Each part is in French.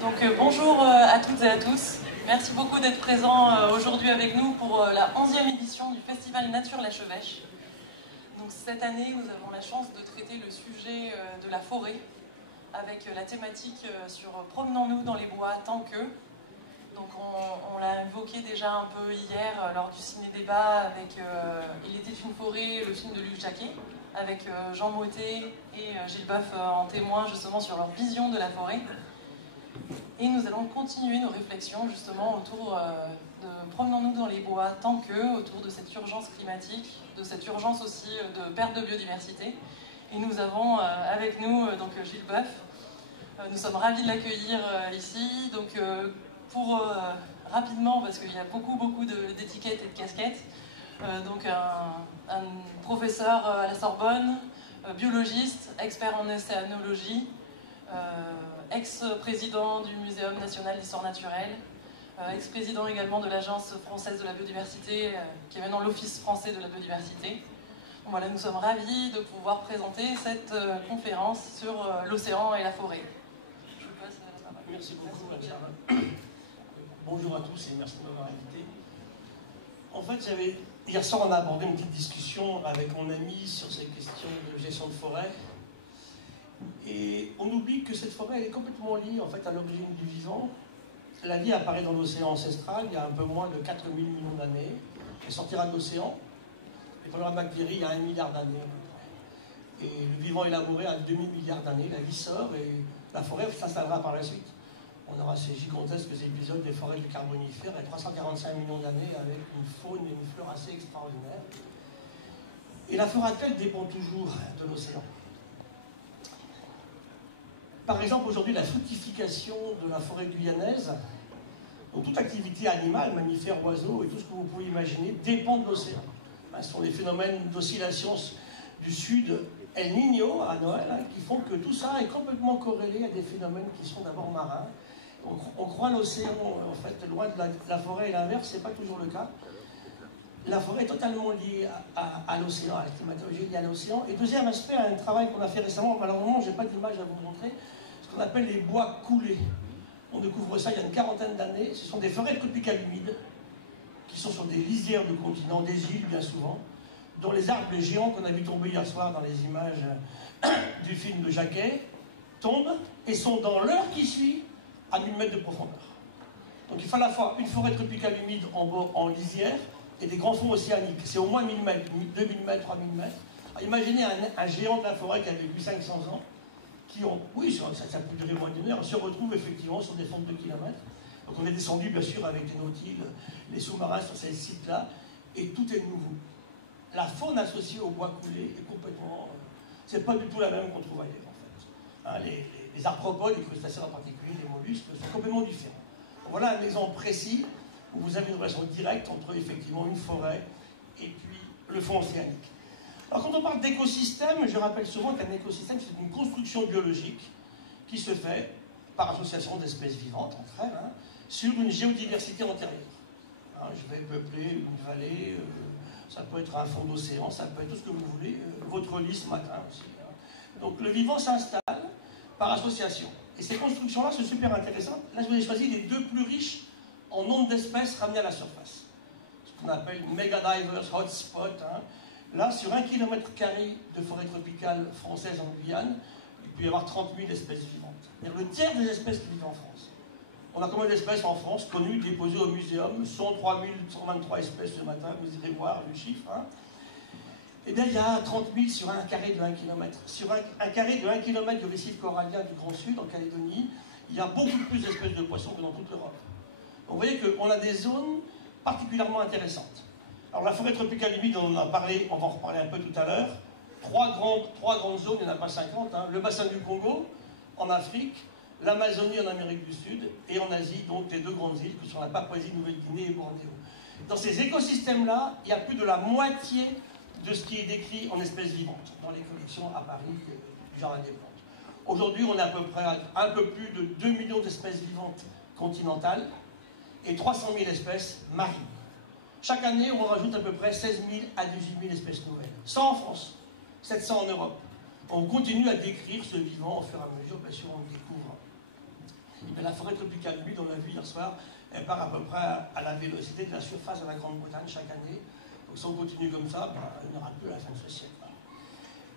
Bonjour à toutes et à tous. Merci beaucoup d'être présents aujourd'hui avec nous pour la 11e édition du Festival Nature La Chevêche. Donc cette année, nous avons la chance de traiter le sujet de la forêt avec la thématique sur Promenons-nous dans les bois tant que. Donc on l'a évoqué déjà un peu hier lors du ciné-débat avec Il était une forêt, le film de Luc Jacquet, avec Jean Mottet et Gilles Boeuf en témoin justement sur leur vision de la forêt. Et nous allons continuer nos réflexions justement autour de Promenons-nous dans les bois tant que, autour de cette urgence climatique, de cette urgence aussi de perte de biodiversité. Et nous avons avec nous donc Gilles Boeuf. Nous sommes ravis de l'accueillir ici. Donc pour rapidement, parce qu'il y a beaucoup d'étiquettes et de casquettes, donc un professeur à la Sorbonne, biologiste, expert en océanologie, ex-président du Muséum national d'histoire naturelle, ex-président également de l'Agence française de la biodiversité, qui est maintenant l'Office français de la biodiversité. Donc voilà, nous sommes ravis de pouvoir présenter cette conférence sur l'océan et la forêt. Je vous passe la parole. Merci beaucoup, Madame. Bonjour à tous et merci de m'avoir invité. En fait, hier soir, on a abordé une petite discussion avec mon ami sur ces questions de gestion de forêt. Et on oublie que cette forêt, elle est complètement liée en fait à l'origine du vivant. La vie apparaît dans l'océan ancestral il y a un peu moins de 4000 millions d'années. Elle sortira de l'océan. Et pendant la bactérie, il y a 1 milliard d'années. Et le vivant élaboré a 2000 milliards d'années. La vie sort et la forêt s'installera par la suite. On aura ces gigantesques épisodes des forêts du Carbonifère et 345 millions d'années avec une faune et une flore assez extraordinaires. Et la forêt actuelle dépend toujours de l'océan. Par exemple, aujourd'hui, la fructification de la forêt guyanaise, donc toute activité animale, mammifère, oiseau et tout ce que vous pouvez imaginer, dépend de l'océan. Ce sont des phénomènes d'oscillation du sud El Niño à Noël, qui font que tout ça est complètement corrélé à des phénomènes qui sont d'abord marins. On croit l'océan, en fait, loin de la forêt et l'inverse, ce n'est pas toujours le cas. La forêt est totalement liée à l'océan, à la climatologie liée à l'océan. Et deuxième aspect, un travail qu'on a fait récemment, malheureusement, je n'ai pas d'image à vous montrer, ce qu'on appelle les bois coulés. On découvre ça il y a une quarantaine d'années. Ce sont des forêts tropicales humides qui sont sur des lisières de continents, des îles bien souvent, dont les arbres géants qu'on a vu tomber hier soir dans les images du film de Jacquet tombent et sont dans l'heure qui suit à 1000 mètres de profondeur. Donc il faut à la fois une forêt tropicale humide en lisière et des grands fonds océaniques. C'est au moins 1000 mètres, 2000 mètres, 3000 mètres. Alors, imaginez un géant de la forêt qui a vécu 500 ans, qui ont, oui, ça peut durer moins d'une heure, se retrouvent effectivement sur des fonds de kilomètres. Donc on est descendu bien sûr avec des nautiles, les sous-marins sur ces sites-là, et tout est nouveau. La faune associée au bois coulé est complètement... c'est pas du tout la même qu'on trouve ailleurs en fait. Les arthropodes, les crustacés en particulier, les mollusques, sont complètement différents. Donc, voilà un exemple précis où vous avez une relation directe entre effectivement une forêt et puis le fond océanique. Alors quand on parle d'écosystème, je rappelle souvent qu'un écosystème c'est une construction biologique qui se fait par association d'espèces vivantes entre elles, sur une géodiversité antérieure. Je vais peupler une vallée, ça peut être un fond d'océan, ça peut être tout ce que vous voulez, votre lit ce matin aussi. Donc le vivant s'installe par association. Et ces constructions-là sont super intéressantes. Là, je vous ai choisi les deux plus riches en nombre d'espèces ramenées à la surface. Ce qu'on appelle Mega Divers Hotspot. Là, sur 1 km² de forêt tropicale française en Guyane, il peut y avoir 30 000 espèces vivantes. C'est-à-dire le tiers des espèces qui vivent en France. On a combien d'espèces en France connues, déposées au muséum? 103 123 espèces ce matin, vous irez voir le chiffre. Eh bien, il y a 30 000 sur un carré de 1 km. Sur un carré de 1 km du récif corallien du Grand Sud, en Calédonie, il y a beaucoup plus d'espèces de poissons que dans toute l'Europe. Donc, vous voyez qu'on a des zones particulièrement intéressantes. Alors, la forêt tropicale humide, on en a parlé, on va en reparler un peu tout à l'heure. Trois grandes zones, il n'y en a pas 50. Le bassin du Congo, en Afrique, l'Amazonie en Amérique du Sud, et en Asie, donc les deux grandes îles, que sont la Papouasie-Nouvelle-Guinée et Bornéo. Dans ces écosystèmes-là, il y a plus de la moitié de ce qui est décrit en espèces vivantes, dans les collections à Paris du Jardin des Plantes. Aujourd'hui, on a à peu près un peu plus de 2 millions d'espèces vivantes continentales et 300 000 espèces marines. Chaque année, on rajoute à peu près 16 000 à 18 000 espèces nouvelles. 100 en France, 700 en Europe. On continue à décrire ce vivant au fur et à mesure, bien sûr, on le découvre. Mais la forêt tropicale humide, on l'a vu hier soir, elle part à peu près à la vélocité de la surface de la Grande-Bretagne chaque année. Donc si on continue comme ça, il n'y aura plus à la fin de ce siècle.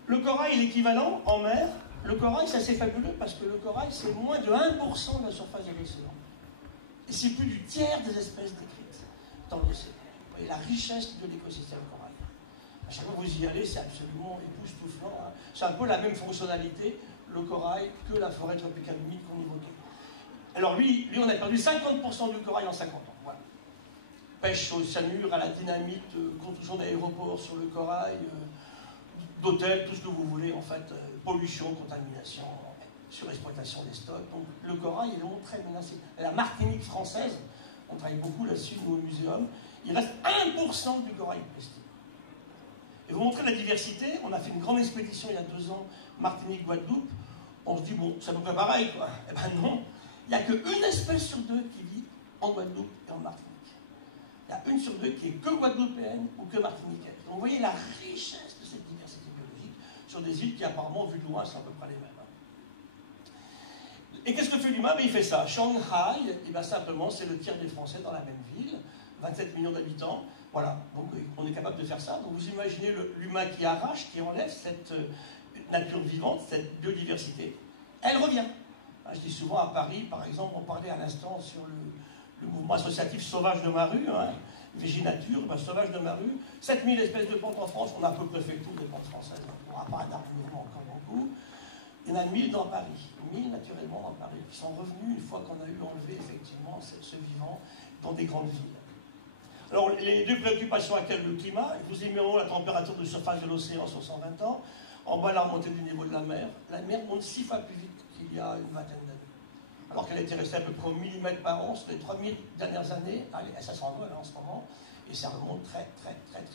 Le corail est l'équivalent en mer. Le corail, c'est assez fabuleux parce que le corail, c'est moins de 1% de la surface de l'océan. Et c'est plus du tiers des espèces décrites dans l'océan. Vous voyez la richesse de l'écosystème corail. À chaque fois que vous y allez, c'est absolument époustouflant. Hein. C'est un peu la même fonctionnalité, le corail, que la forêt tropicale humide qu'on évoquait. Alors lui, on a perdu 50% du corail en 50 ans. Voilà. Pêche au cyanure, à la dynamite, construction d'aéroports sur le corail, d'hôtels, tout ce que vous voulez, en fait, pollution, contamination, surexploitation des stocks. Donc le corail est vraiment très menacé. La Martinique française, on travaille beaucoup là-dessus, nous au muséum, il reste 1% du corail plastique. Et vous montrer la diversité, on a fait une grande expédition il y a 2 ans, Martinique-Guadeloupe, on se dit, bon, c'est à peu près pareil, quoi. Eh ben non, il n'y a qu'une espèce sur 2 qui vit en Guadeloupe et en Martinique. Il y a une sur 2 qui est que guadeloupéenne ou que martiniquaise. Donc vous voyez la richesse de cette diversité biologique sur des îles qui apparemment, vu de loin, sont à peu près les mêmes. Et qu'est-ce que fait l'humain? Il fait ça. Shanghai, et bien simplement, c'est le tiers des Français dans la même ville, 27 millions d'habitants. Voilà, donc on est capable de faire ça. Donc vous imaginez l'humain qui arrache, qui enlève cette nature vivante, cette biodiversité. Elle revient. Je dis souvent à Paris, par exemple, on parlait à l'instant sur le mouvement associatif Sauvage de ma rue, hein, Véginature, Sauvage de ma rue, 7000 espèces de plantes en France, on a à peu près fait le tour des plantes françaises, on n'aura pas un arbre mouvement encore beaucoup. Il y en a 1000 dans Paris, 1000 naturellement dans Paris, qui sont revenus une fois qu'on a eu enlevé effectivement ce vivant dans des grandes villes. Alors, les 2 préoccupations actuelles, le climat, vous aimez la température de surface de l'océan sur 120 ans, en bas la remontée du niveau de la mer. La mer monte 6 fois plus vite qu'il y a une vingtaine d'années. Alors qu'elle était restée à peu près au millimètre par an sur les 3000 dernières années, ça s'envole en ce moment, et ça remonte très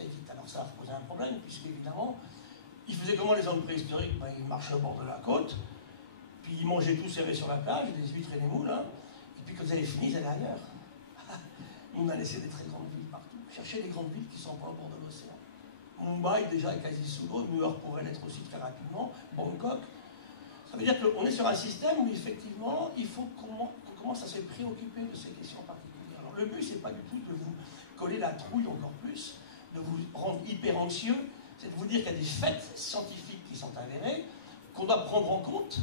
vite. Alors ça a posé un problème, puisque évidemment, ils faisaient comment les hommes préhistoriques? Ils marchaient au bord de la côte, puis ils mangeaient tout serré sur la plage, des huîtres et des moules, hein, et puis quand ils avaient fini, ils allaient ailleurs. On a laissé des très grandes villes partout. Cherchez des grandes villes qui ne sont pas au bord de l'océan. Mumbai, déjà, est quasi sous l'eau. New York pourrait l'être aussi très rapidement. Bangkok. Ça veut dire qu'on est sur un système où, effectivement, il faut qu'on commence à se préoccuper de ces questions particulières. Alors, le but, ce n'est pas du tout de vous coller la trouille encore plus, de vous rendre hyper anxieux. C'est de vous dire qu'il y a des faits scientifiques qui sont avérés, qu'on doit prendre en compte.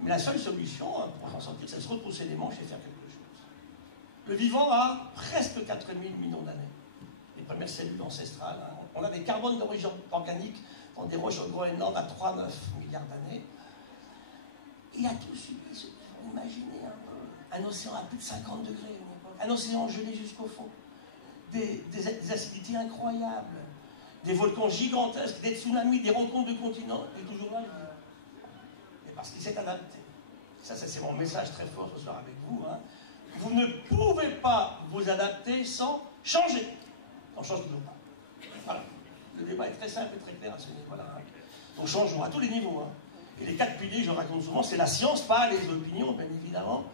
Mais la seule solution, pour s'en sortir, c'est de se retrousser les manches et faire quelque chose. Le vivant a presque 4000 millions d'années. Les premières cellules ancestrales. Hein. On a des carbones d'origine organique dans des roches au Groenland à 3,9 milliards d'années. Et il y a tout subi ce vivant. Imaginez un océan à plus de 50 degrés, un océan gelé jusqu'au fond, des acidités incroyables, des volcans gigantesques, des tsunamis, des rencontres de continents, et toujours là, le vivant. Et parce qu'il s'est adapté. Ça, c'est mon message très fort ce soir avec vous. Hein. Vous ne pouvez pas vous adapter sans changer. On change toujours pas. Voilà. Le débat est très simple et très clair à ce niveau-là. Hein. Donc changeons à tous les niveaux. Hein. Et les 4 piliers, je raconte souvent, c'est la science, pas les opinions, bien évidemment.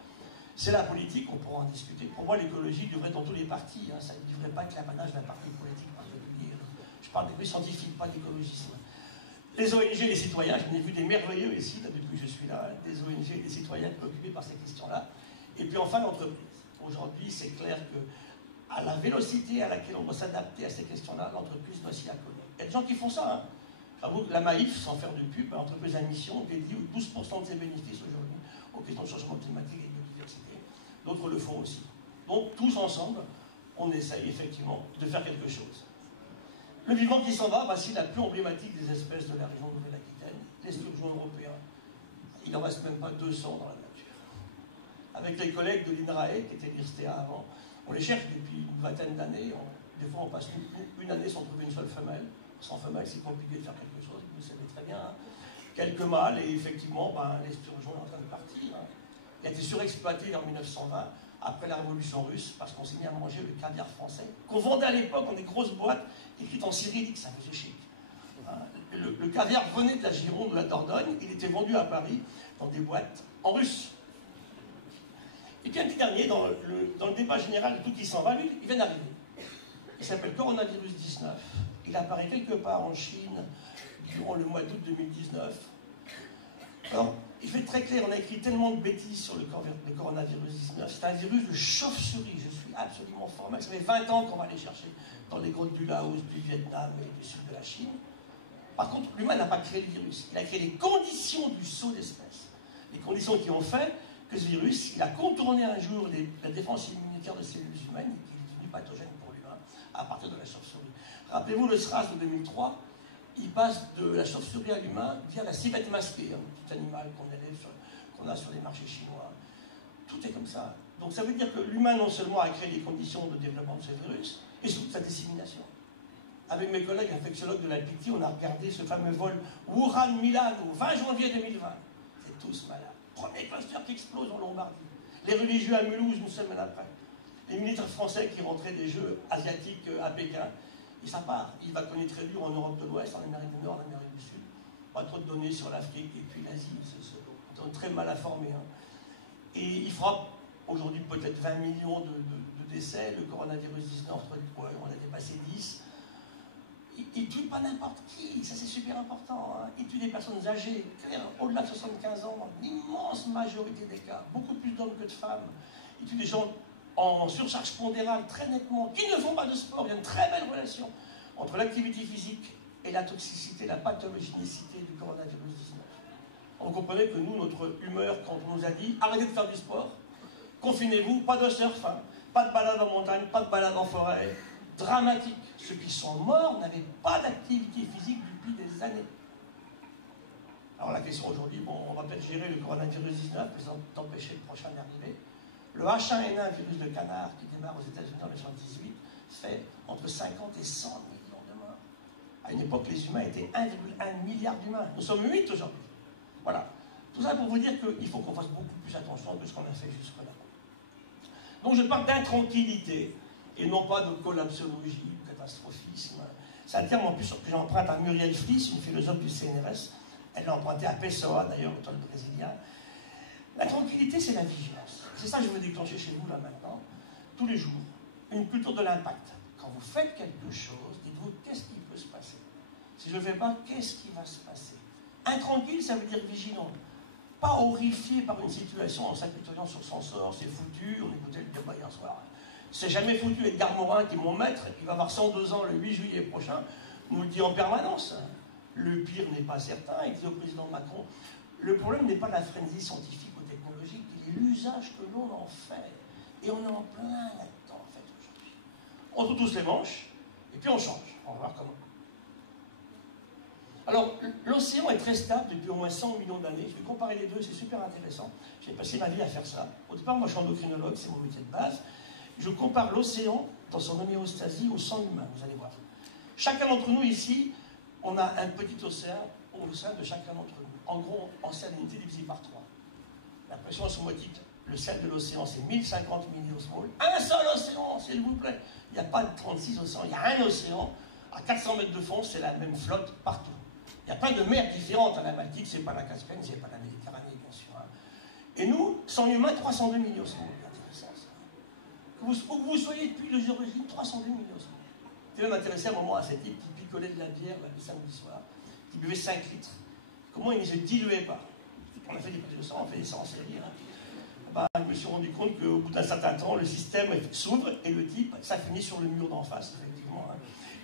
C'est la politique, on pourra en discuter. Pour moi, l'écologie devrait être dans tous les partis. Hein. Ça ne devrait pas être l'apanage d'un parti politique particulier. Je parle des scientifiques, pas d'écologistes. Les ONG et les citoyens, j'en ai vu des merveilleux ici, là, depuis que je suis là, des ONG et des citoyens préoccupés par ces questions-là. Et puis enfin, l'entreprise. Aujourd'hui, c'est clair que à la vélocité à laquelle on doit s'adapter à ces questions-là, l'entreprise doit s'y accoler. Il y a des gens qui font ça. Hein. J'avoue que la Maïf, sans faire de pub, l'entreprise à mission, dédie 12% de ses bénéfices aujourd'hui aux questions de changement climatique et de biodiversité. D'autres le font aussi. Donc, tous ensemble, on essaye effectivement de faire quelque chose. Le vivant qui s'en va, voici la plus emblématique des espèces de la région de Nouvelle-Aquitaine, l'esturgeon européen. Il n'en reste même pas 200 dans la nature. Avec les collègues de l'INRAE, qui étaient l'IRSTEA avant, on les cherche depuis une vingtaine d'années. Des fois, on passe une année sans trouver une seule femelle. Sans femelle, c'est compliqué de faire quelque chose, vous le savez très bien. Hein. Quelques mâles, et effectivement, l'esturgeon est en train de partir. Hein. Il a été surexploité vers 1920, après la Révolution russe, parce qu'on s'est mis à manger le caviar français, qu'on vendait à l'époque dans des grosses boîtes, écrites en cyrillique, ça faisait chic. Hein. Le caviar venait de la Gironde, de la Dordogne, il était vendu à Paris dans des boîtes en russe. Et puis un petit dernier, dans le débat général de tout qui s'en va, lui, il vient d'arriver. Il s'appelle coronavirus 19. Il apparaît quelque part en Chine durant le mois d'août 2019. Alors, Il fait très clair, on a écrit tellement de bêtises sur le coronavirus 19. C'est un virus de chauve-souris. Je suis absolument formel. Ça fait 20 ans qu'on va aller chercher dans les grottes du Laos, du Vietnam et du sud de la Chine. Par contre, l'humain n'a pas créé le virus. Il a créé les conditions du saut d'espèce. Les conditions qui ont fait que ce virus, il a contourné un jour la défense immunitaire de cellules humaines, qui est devenu pathogène pour l'humain à partir de la chauve-souris. Rappelez-vous le SRAS de 2003. Il passe de la chauve-souris à l'humain via la civette masquée, un petit animal qu'on a sur les marchés chinois. Tout est comme ça. Donc ça veut dire que l'humain non seulement a créé les conditions de développement de ce virus, et surtout sa dissémination. Avec mes collègues infectiologues de la l'IPT, on a regardé ce fameux vol Wuhan-Milan au 20 janvier 2020. C'est tous malades. Premier cluster qui explose en Lombardie. Les religieux à Mulhouse une semaine après. Les militaires français qui rentraient des Jeux asiatiques à Pékin. Et ça part. Il va connaître très dur en Europe de l'Ouest, en Amérique du Nord, en Amérique du Sud. Pas trop de données sur l'Afrique et puis l'Asie. C'est très mal informé. Hein. Et il fera aujourd'hui peut-être 20 millions de décès. Le coronavirus 19, on a dépassé 10. Il ne tue pas n'importe qui. Ça, c'est super important. Hein. Il tue des personnes âgées, au-delà de 75 ans, l'immense majorité des cas. Beaucoup plus d'hommes que de femmes. Il tue des gens en surcharge pondérale, très nettement, qui ne font pas de sport. Il y a une très belle relation entre l'activité physique et la toxicité, la pathogénicité du coronavirus 19. Vous comprenez que nous, notre humeur, quand on nous a dit arrêtez de faire du sport, confinez-vous, pas de surf, hein, pas de balade en montagne, pas de balade en forêt, dramatique. Ceux qui sont morts n'avaient pas d'activité physique depuis des années. Alors la question aujourd'hui, bon, on va peut-être gérer le coronavirus 19, mais d'empêcher le prochain d'arriver. Le H1N1, virus de canard, qui démarre aux États-Unis en 1918, fait entre 50 et 100 millions de morts. À une époque, les humains étaient 1,1 milliard d'humains. Nous sommes 8 aujourd'hui. Voilà. Tout ça pour vous dire qu'il faut qu'on fasse beaucoup plus attention que ce qu'on a fait jusque-là. Donc je parle d'intranquillité, et non pas de collapsologie, de catastrophisme. C'est un terme en plus que j'emprunte à Muriel Fliss, une philosophe du CNRS. Elle l'a emprunté à Pessoa, d'ailleurs, l'auteur brésilien. La tranquillité, c'est la vigilance. C'est ça que je veux déclencher chez vous, là, maintenant. Tous les jours, une culture de l'impact. Quand vous faites quelque chose, dites-vous, qu'est-ce qui peut se passer? Si je ne le fais pas, qu'est-ce qui va se passer? Intranquille, ça veut dire vigilant. Pas horrifié par une situation en s'apitoyant sur son sort, c'est foutu, on écoutait le débat hier soir. C'est jamais foutu. Edgar Morin, qui est mon maître, il va avoir 102 ans le 8 juillet prochain, nous le dit en permanence. Le pire n'est pas certain, il dit au président Macron. Le problème n'est pas la frénésie scientifique ou technologique, il est l'usage que l'on en fait. Et on est en plein là-dedans, en fait, aujourd'hui. On trouve tous les manches, et puis on change. On va voir comment. Alors, l'océan est très stable depuis au moins 100 millions d'années. Je vais comparer les deux, c'est super intéressant. J'ai passé ma vie à faire ça. Au départ, moi, je suis endocrinologue, c'est mon métier de base. Je compare l'océan dans son homéostasie au sang humain, vous allez voir. Chacun d'entre nous ici, on a un petit océan au sein de chacun d'entre nous. En gros, en salinité divisé par 3. La pression osmotique, le sel de l'océan, c'est 1050 milliosmoles. Un seul océan, s'il vous plaît. Il n'y a pas de 36 océans, il y a un océan. À 400 mètres de fond, c'est la même flotte partout. Il y a plein de mers différentes. La Baltique, c'est pas la Caspienne, c'est pas la Méditerranée, bien sûr. Hein. Et nous, sang humain, 302 milliosmoles. Intéressant, ça. Que vous soyez depuis les origines, 302 milliosmoles. C'est même intéressant à un moment à cet type qui picolait de la bière le samedi soir, qui buvait 5 litres. Comment il ne se diluait pas? On a fait des prises de sang, on fait des sangs en série. Hein. Bah, je me suis rendu compte qu'au bout d'un certain temps, le système s'ouvre et le type, ça finit sur le mur d'en face, effectivement. Hein.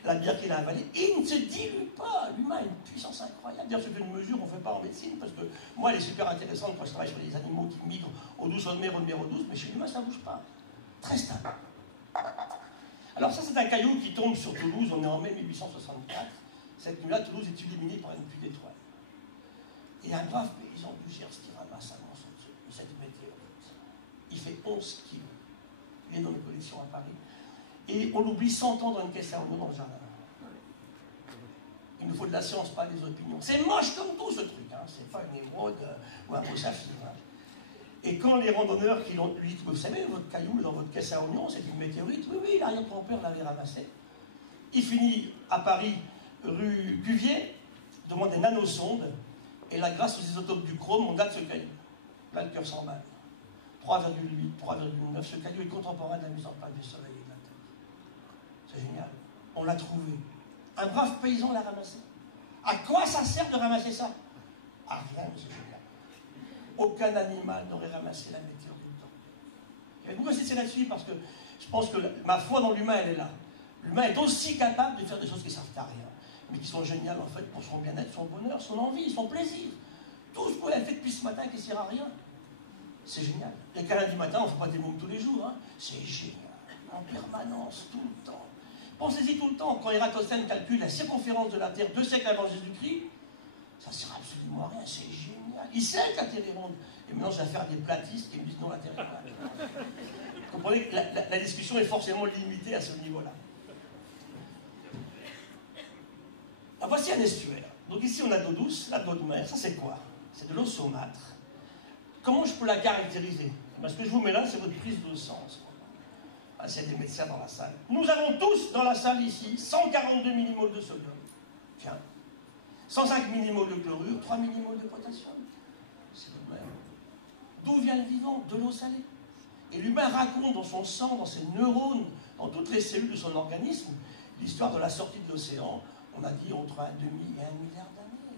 La bière qu'il a avalée, et il ne se dilue pas. L'humain a une puissance incroyable. D'ailleurs, c'est une mesure qu'on ne fait pas en médecine, parce que moi, elle est super intéressante quand je travaille sur les animaux qui migrent eau douce, eau de mer, eau douce, mais chez l'humain, ça ne bouge pas. Très stable. Alors ça, c'est un caillou qui tombe sur Toulouse, on est en mai 1864. Cette nuit-là, Toulouse est illuminée par une pluie d'étoiles. Et un brave paysan du Gers qui ramasse un morceau de cette météorite. Il fait 11 kilos. Il est dans les collections à Paris. Et on l'oublie 100 ans dans une caisse à oignons dans le jardin. Il nous faut de la science, pas des opinions. C'est moche comme tout, ce truc. Hein. C'est pas une émeraude ou un beau saphir. Hein. Et quand les randonneurs qui l'ont lui disent, vous savez, votre caillou dans votre caisse à oignons, c'est une météorite. Oui, oui, l'arrière-grand-père l'avait ramassé. Il finit à Paris, rue Cuvier, devant des nanosondes. Et là, grâce aux isotopes du chrome, on date ce caillou. Là, le cœur s'emballe. 3,8, 3,9. Ce caillou est contemporain de la mise en place du Soleil et de la Terre. C'est génial. On l'a trouvé. Un brave paysan l'a ramassé. À quoi ça sert de ramasser ça? À rien, mais c'est génial. aucun animal n'aurait ramassé la météorite d'or. Je vais beaucoup insister là-dessus parce que je pense que ma foi dans l'humain, elle est là. L'humain est aussi capable de faire des choses qui ne servent à rien, mais qui sont géniales en fait pour son bien-être, son bonheur, son envie, son plaisir. Tout ce qu'on a fait depuis ce matin qui ne sert à rien, c'est génial. Les câlins du matin, on ne fait pas des mômes tous les jours, hein. C'est génial, en permanence, tout le temps. Pensez-y tout le temps. Quand Ératosthène calcule la circonférence de la Terre 2 siècles avant Jésus-Christ, ça ne sert absolument à rien, c'est génial. Il sait que la Terre est ronde. Et maintenant, j'ai affaire à des platistes qui me disent non, la Terre est plate. Vous comprenez que la discussion est forcément limitée à ce niveau-là. Alors, voici un estuaire. Donc ici, on a de l'eau douce, la de l'eau de mer. Ça, c'est quoi? C'est de l'eau saumâtre. Comment je peux la caractériser? Ce que je vous mets là, c'est votre prise de sang. Ah, c'est des médecins dans la salle. Nous avons tous dans la salle ici 142 millimoles de sodium. Tiens. 105 millimoles de chlorure, 3 millimoles de potassium. C'est le même. D'où vient le vivant? De l'eau salée. Et l'humain raconte dans son sang, dans ses neurones, dans toutes les cellules de son organisme, l'histoire de la sortie de l'océan, on a dit entre 1,5 et 1 milliard d'années.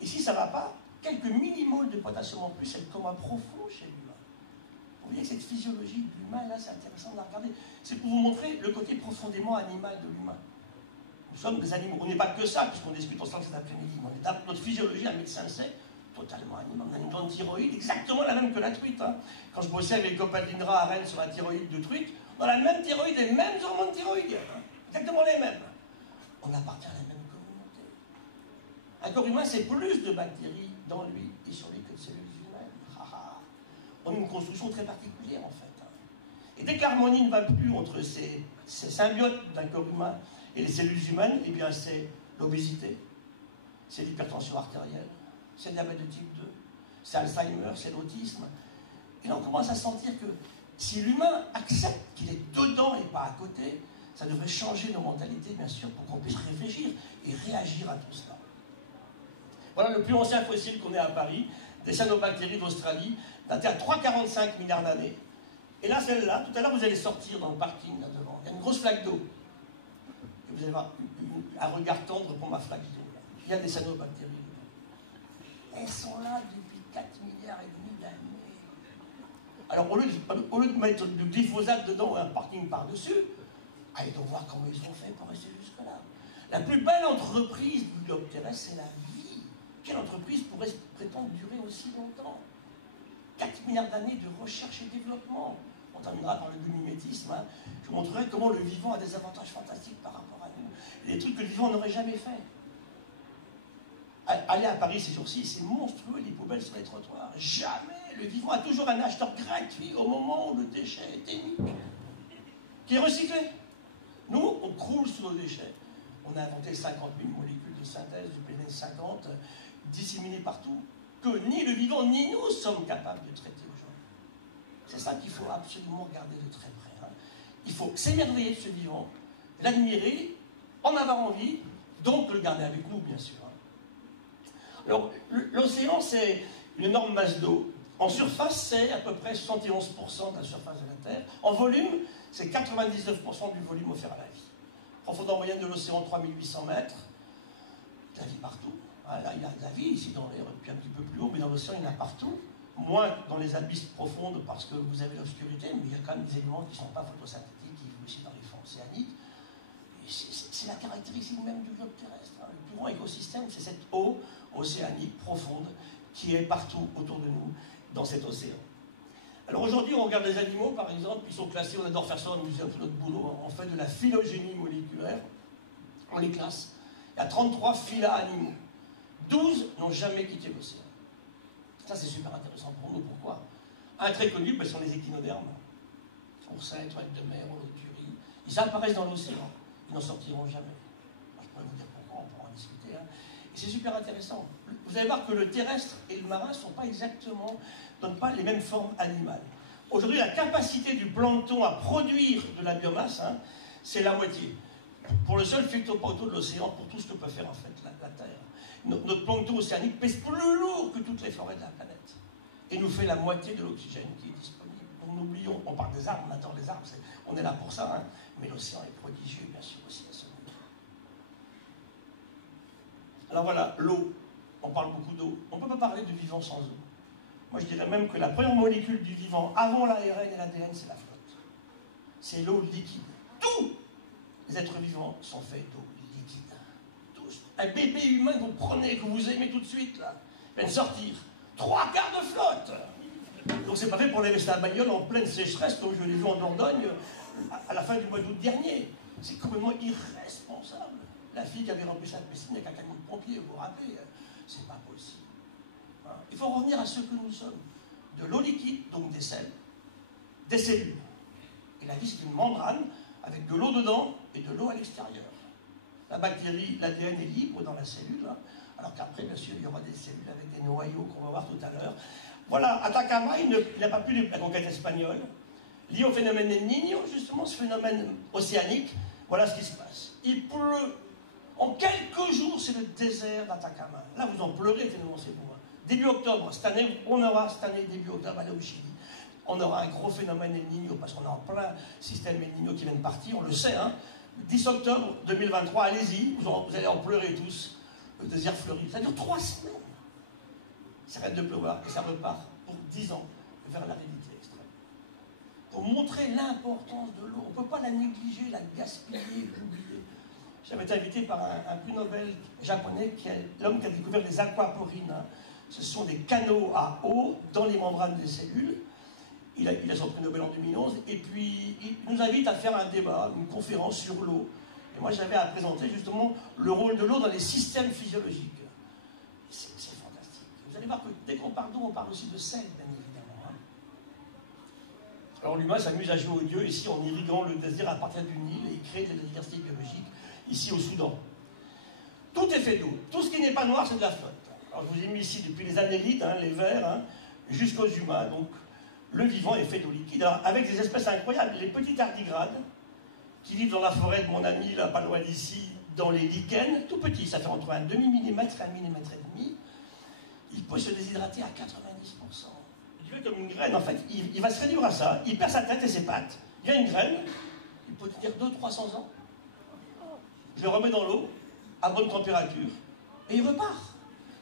Et si ça ne va pas, quelques millimoles de potassium en plus, c'est le coma profond chez l'humain. Vous voyez que cette physiologie de l'humain, là, c'est intéressant de la regarder. C'est pour vous montrer le côté profondément animal de l'humain. Nous sommes des animaux. On n'est pas que ça, puisqu'on discute ensemble cet après-midi. Notre physiologie, un médecin le sait, totalement animal. On a une glande thyroïde, exactement la même que la truite. Hein. Quand je bossais avec les copains de l'INRA à Rennes sur la thyroïde de truite, on a la même thyroïde, les mêmes hormones thyroïdiennes. Hein. Exactement les mêmes. On appartient à la même communauté. Un corps humain, c'est plus de bactéries dans lui et sur lui que de cellules humaines. On a une construction très particulière, en fait. Et dès que l'harmonie ne va plus entre ces symbiotes d'un corps humain et les cellules humaines, eh bien, c'est l'obésité, c'est l'hypertension artérielle, c'est le diabète de type 2, c'est Alzheimer, c'est l'autisme. Et là, on commence à sentir que si l'humain accepte qu'il est dedans et pas à côté, ça devrait changer nos mentalités, bien sûr, pour qu'on puisse réfléchir et réagir à tout cela. Voilà le plus ancien fossile qu'on ait à Paris, des cyanobactéries d'Australie, daté à 3,45 milliards d'années. Et là, celle-là, tout à l'heure, vous allez sortir dans le parking, là devant. Il y a une grosse flaque d'eau. Et vous allez voir un regard tendre pour ma flaque d'eau. Il y a des cyanobactéries dedans. Elles sont là depuis 4 milliards et demi d'années. Alors, au lieu de mettre du glyphosate dedans et un parking par-dessus, allez donc voir comment ils ont fait pour rester jusque-là. La plus belle entreprise du globe terrestre, c'est la vie. Quelle entreprise pourrait prétendre durer aussi longtemps? 4 milliards d'années de recherche et développement. On terminera par le biomimétisme. Hein. Je vous montrerai comment le vivant a des avantages fantastiques par rapport à nous. Des trucs que le vivant n'aurait jamais fait. Aller à Paris ces jours-ci, c'est monstrueux, les poubelles sur les trottoirs. Jamais. Le vivant a toujours un acheteur gratuit au moment où le déchet est émis, qui est recyclé. Nous, on croule sous nos déchets. On a inventé 50 000 molécules de synthèse du PNS 50, disséminées partout, que ni le vivant ni nous sommes capables de traiter aujourd'hui. C'est ça qu'il faut absolument regarder de très près. Hein. Il faut s'émerveiller de ce vivant, l'admirer, en avoir envie, donc le garder avec nous, bien sûr. Hein. Alors, l'océan, c'est une énorme masse d'eau. En surface, c'est à peu près 71% de la surface de la Terre. En volume, c'est 99% du volume offert à la vie. Profondeur moyenne de l'océan, 3800 mètres. De la vie partout. Ah, là, il y a de la vie ici dans l'air, puis un petit peu plus haut, mais dans l'océan, il y en a partout. Moins dans les abysses profondes parce que vous avez l'obscurité, mais il y a quand même des éléments qui ne sont pas photosynthétiques, qui vivent aussi dans les fonds océaniques. C'est la caractéristique même du globe terrestre. Hein. Le plus grand écosystème, c'est cette eau océanique profonde qui est partout autour de nous, dans cet océan. Alors aujourd'hui, on regarde les animaux, par exemple, ils sont classés, on adore faire ça au muséum, c'est notre boulot, on fait de la phylogénie moléculaire, on les classe. Il y a 33 phyla animaux. 12 n'ont jamais quitté l'océan. Ça, c'est super intéressant pour nous. Pourquoi? Un très connu, ce sont les échinodermes. Oursins, étoiles de mer, holoturies. Ils apparaissent dans l'océan. Ils n'en sortiront jamais. Alors, je pourrais vous dire pourquoi, on pourra en discuter. Hein. Et c'est super intéressant. Vous allez voir que le terrestre et le marin ne donnent pas les mêmes formes animales. Aujourd'hui, la capacité du plancton à produire de la biomasse, hein, c'est la moitié. Pour le seul phytoplancton de l'océan, pour tout ce que peut faire en fait la Terre. Notre plancton océanique pèse plus lourd que toutes les forêts de la planète. Et nous fait la moitié de l'oxygène qui est disponible. Donc n'oublions, on parle des arbres, on adore les arbres, on est là pour ça, hein, mais l'océan est prodigieux, bien sûr, aussi à ce niveau. Alors voilà, l'eau. on parle beaucoup d'eau. On ne peut pas parler de vivant sans eau. Moi, je dirais même que la première molécule du vivant, avant l'ARN et l'ADN, c'est la flotte. C'est l'eau liquide. Tous les êtres vivants sont faits d'eau liquide. Tous. Un bébé humain que vous prenez, que vous aimez tout de suite, là, vient de sortir. 3 quarts de flotte. Donc, c'est pas fait pour laisser la bagnole en pleine sécheresse, comme je l'ai vu en Dordogne, à la fin du mois d'août dernier. C'est complètement irresponsable. La fille qui avait rempli sa piscine avec un camion de pompiers, vous vous rappelez, c'est pas possible. Hein? Il faut revenir à ce que nous sommes. De l'eau liquide, donc des sels, des cellules. Et la vie, c'est une membrane avec de l'eau dedans et de l'eau à l'extérieur. La bactérie, l'ADN est libre dans la cellule, hein, alors qu'après, bien sûr, il y aura des cellules avec des noyaux qu'on va voir tout à l'heure. Voilà, Atacama, il n'a pas pu la conquête espagnole. Lié au phénomène El Niño, justement, ce phénomène océanique, voilà ce qui se passe. Il pleut. En quelques jours, c'est le désert d'Atacama. Là, vous en pleurez tellement c'est beau. Hein. Début octobre, cette année, début octobre, allez au Chili. On aura un gros phénomène El Niño, parce qu'on est en plein système El Niño qui vient de partir, on le sait. Hein. 10 octobre 2023, allez-y, vous allez en pleurer tous. Le désert fleurit. Ça dure 3 semaines. Ça arrête de pleuvoir et ça repart pour 10 ans vers l'aridité extrême. Pour montrer l'importance de l'eau. On ne peut pas la négliger, la gaspiller, l'oublier. J'avais été invité par un prix Nobel japonais, qui est l'homme qui a découvert les aquaporines. Hein. Ce sont des canaux à eau dans les membranes des cellules. Il a son prix Nobel en 2011. Et puis, il nous invite à faire un débat, une conférence sur l'eau. Et moi, j'avais à présenter justement le rôle de l'eau dans les systèmes physiologiques. C'est fantastique. Vous allez voir que dès qu'on parle d'eau, on parle aussi de sel, bien évidemment. Hein. Alors l'humain s'amuse à jouer au dieu ici en irriguant le désert à partir du Nil et il crée de la diversité biologique ici au Soudan. Tout est fait d'eau. Tout ce qui n'est pas noir, c'est de la flotte. Alors je vous ai mis ici depuis les annélides, hein, les vers, hein, jusqu'aux humains. Donc le vivant est fait d'eau liquide. Alors, avec des espèces incroyables, les petits tardigrades qui vivent dans la forêt de mon ami, là, pas loin d'ici, dans les lichens, tout petits, ça fait entre un demi-millimètre et 1,5 mm, il peut se déshydrater à 90%. Il est comme une graine, en fait, il va se réduire à ça, il perd sa tête et ses pattes. Il y a une graine, il peut tenir 200-300 ans. Je le remets dans l'eau, à bonne température, et il repart.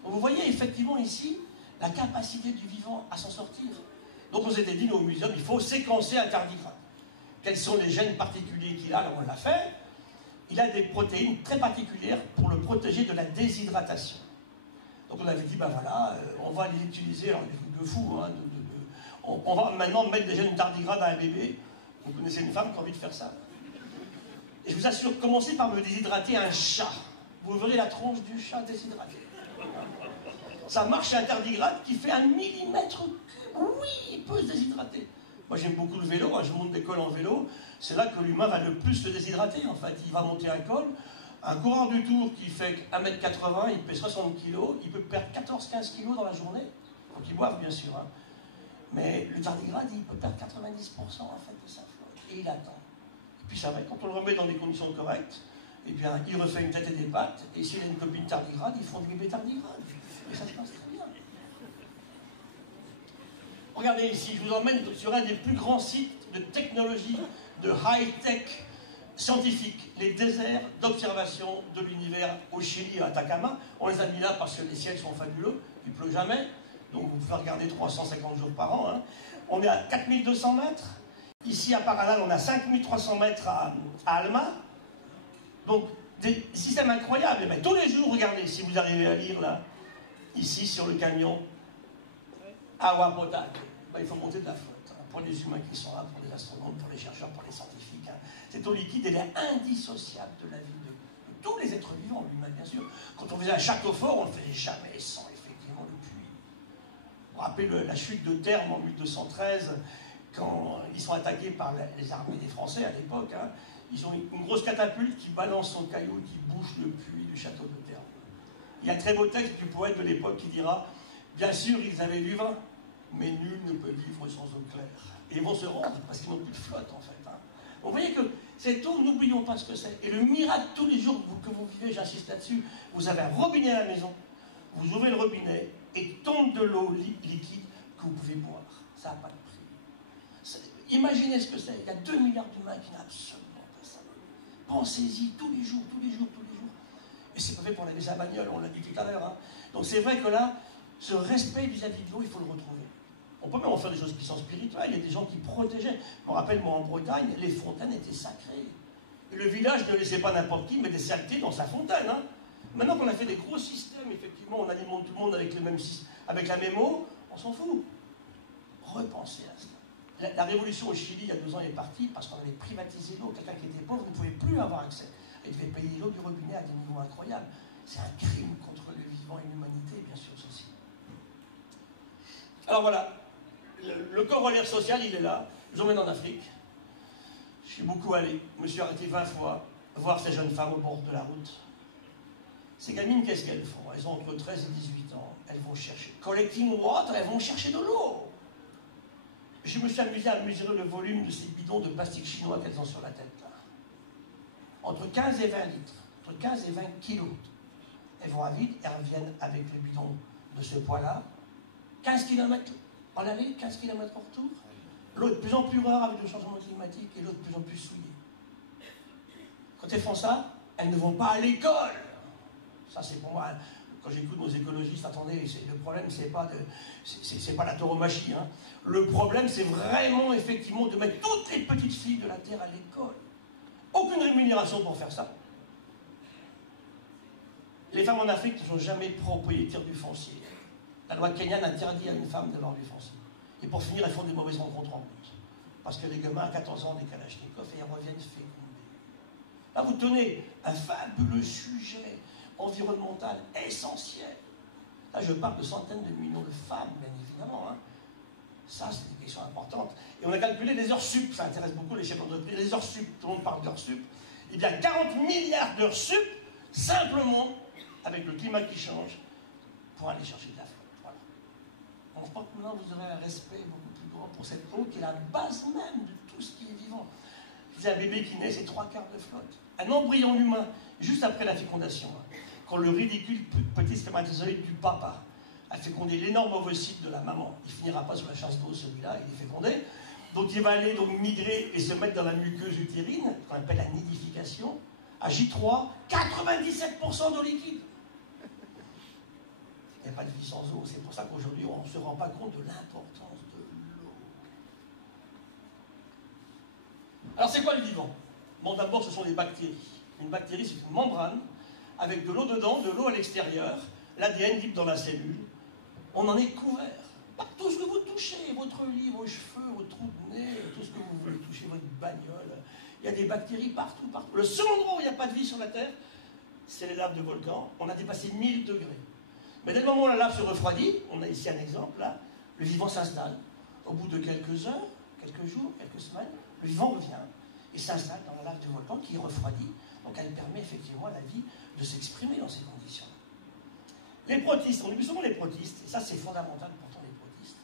Donc vous voyez effectivement ici la capacité du vivant à s'en sortir. Donc on s'était dit, nous, au muséum, il faut séquencer un tardigrade. Quels sont les gènes particuliers qu'il a? Alors on l'a fait. Il a des protéines très particulières pour le protéger de la déshydratation. Donc on avait dit, ben voilà, on va les utiliser, alors des trucs de fou, hein, on va maintenant mettre des gènes tardigrades à un bébé. Vous connaissez une femme qui a envie de faire ça? Et je vous assure, commencez par me déshydrater un chat. Vous verrez la tronche du chat déshydraté. Ça marche un tardigrade qui fait 1 millimètre cube. Oui, il peut se déshydrater. Moi j'aime beaucoup le vélo, hein, je monte des cols en vélo. C'est là que l'humain va le plus se déshydrater en fait. Il va monter un col. Un coureur du Tour qui fait 1,80 m, il pèse 60 kg, il peut perdre 14-15 kg dans la journée. Il faut qu'il boive bien sûr. Hein. Mais le tardigrade, il peut perdre 90% en fait de sa flotte. Et il attend. Et puis ça va, quand on le remet dans des conditions correctes, eh bien, il refait une tête et des pattes, et s'il a une copine tardigrade, ils font des bébés tardigrades. Et ça se passe très bien. Regardez ici, je vous emmène sur un des plus grands sites de technologie, de high-tech scientifique, les déserts d'observation de l'univers au Chili, à Atacama. On les a mis là parce que les ciels sont fabuleux, il ne pleut jamais, donc vous pouvez regarder 350 jours par an. Hein. On est à 4200 mètres. Ici, à Paraná, on a 5300 mètres à Alma. Donc, des systèmes incroyables. Mais tous les jours, regardez, si vous arrivez à lire là, ici sur le camion, agua potable. Ben, il faut monter de la flotte. Hein, pour les humains qui sont là, pour les astronomes, pour les chercheurs, pour les scientifiques. Hein. Cette eau liquide, elle est indissociable de la vie de tous les êtres vivants, l'humain, bien sûr. Quand on faisait un château fort, on ne le faisait jamais sans, effectivement, le puits. Vous vous rappelez la chute de Terme en 1213, quand ils sont attaqués par les armées des Français à l'époque, hein, ils ont une grosse catapulte qui balance son caillou, qui bouche le puits du château de Terme. Il y a un très beau texte du poète de l'époque qui dira « Bien sûr, ils avaient du vin, mais nul ne peut vivre sans eau claire. » Et ils vont se rendre parce qu'ils n'ont plus de flotte, en fait. Hein. Vous voyez que cette eau, n'oublions pas ce que c'est. Et le miracle tous les jours que vous vivez, j'insiste là-dessus, vous avez un robinet à la maison, vous ouvrez le robinet et tombe de l'eau liquide que vous pouvez boire. Ça n'a pas de prix. Imaginez ce que c'est. Il y a 2 milliards d'humains qui n'ont absolument pas ça. Pensez-y tous les jours, tous les jours, tous les jours. Et c'est pas fait pour laver sa bagnole, on l'a dit tout à l'heure. Hein. Donc c'est vrai que là, ce respect vis-à-vis de l'eau, il faut le retrouver. On peut même en faire des choses qui sont spirituelles. Il y a des gens qui protégeaient. Je me rappelle, moi, en Bretagne, les fontaines étaient sacrées. Et le village ne laissait pas n'importe qui, mais des saletés dans sa fontaine. Hein. Maintenant qu'on a fait des gros systèmes, effectivement, on alimente tout le monde avec la même eau, on s'en fout. Repensez à ça. La révolution au Chili, il y a 2 ans, est partie parce qu'on avait privatisé l'eau. Quelqu'un qui était pauvre ne pouvait plus avoir accès. Il devait payer l'eau du robinet à des niveaux incroyables. C'est un crime contre le vivant et l'humanité, bien sûr, ceci. Alors voilà, le corollaire social, il est là. Je vous emmène en Afrique. Je suis beaucoup allé. Je me suis arrêté 20 fois voir ces jeunes femmes au bord de la route. Ces gamines, qu'est-ce qu'elles font? Elles ont entre 13 et 18 ans. Elles vont chercher, collecting water, elles vont chercher de l'eau. Je me suis amusé à mesurer le volume de ces bidons de plastique chinois qu'elles ont sur la tête. Là. Entre 15 et 20 litres, entre 15 et 20 kilos. Elles vont à vide, elles reviennent avec le bidon de ce poids-là. 15 km en aller, 15 km en retour. L'eau de plus en plus rare avec le changement climatique et l'eau de plus en plus souillée. Quand elles font ça, elles ne vont pas à l'école. Ça, c'est pour moi, quand j'écoute nos écologistes, attendez, le problème, c'est pas la tauromachie. Hein. Le problème, c'est vraiment, effectivement, de mettre toutes les petites filles de la Terre à l'école. Aucune rémunération pour faire ça. Les femmes en Afrique ne sont jamais propriétaires du foncier. La loi kenyane interdit à une femme d'avoir du foncier. Et pour finir, elles font des mauvaises rencontres en route. Parce que les gamins à 14 ans ont des kalachnikovs et ils reviennent fécondés. Là, vous tenez un fabuleux sujet environnemental essentiel. Là, je parle de centaines de millions de femmes, bien évidemment. Hein. Ça, c'est des questions importantes. Et on a calculé les heures sup. Ça intéresse beaucoup les chefs d'entreprise. Les heures sup, tout le monde parle d'heures sup. Il y a 40 milliards d'heures sup, simplement, avec le climat qui change, pour aller chercher de la flotte. Voilà. Donc, je pense que maintenant, vous aurez un respect beaucoup plus grand pour cette eau qui est la base même de tout ce qui est vivant. Vous avez un bébé qui naît, c'est 3 quarts de flotte. Un embryon humain, juste après la fécondation, quand le ridicule petit spermatozoïde du papa a fécondé l'énorme ovocyte de la maman, il ne finira pas sur la chasse d'eau, celui-là, il est fécondé. Donc il va aller donc migrer et se mettre dans la muqueuse utérine, qu'on appelle la nidification. À J3, 97% d'eau liquide. Il n'y a pas de vie sans eau. C'est pour ça qu'aujourd'hui, on ne se rend pas compte de l'importance de l'eau. Alors, c'est quoi le vivant? Bon, d'abord, ce sont les bactéries. Une bactérie, c'est une membrane avec de l'eau dedans, de l'eau à l'extérieur, l'ADN libre dans la cellule. On en est couvert. Par tout ce que vous touchez, votre lit, vos cheveux, votre trou de nez, tout ce que vous voulez toucher, votre bagnole. Il y a des bactéries partout, partout. Le seul endroit où il n'y a pas de vie sur la Terre, c'est les laves de volcans. On a dépassé 1000 degrés. Mais dès le moment où la lave se refroidit, on a ici un exemple, là, le vivant s'installe. Au bout de quelques heures, quelques jours, quelques semaines, le vivant revient et s'installe dans la lave du volcan qui refroidit. Donc elle permet effectivement à la vie de s'exprimer dans ces conditions. Les protistes, on oublie souvent les protistes, et ça c'est fondamental pourtant les protistes.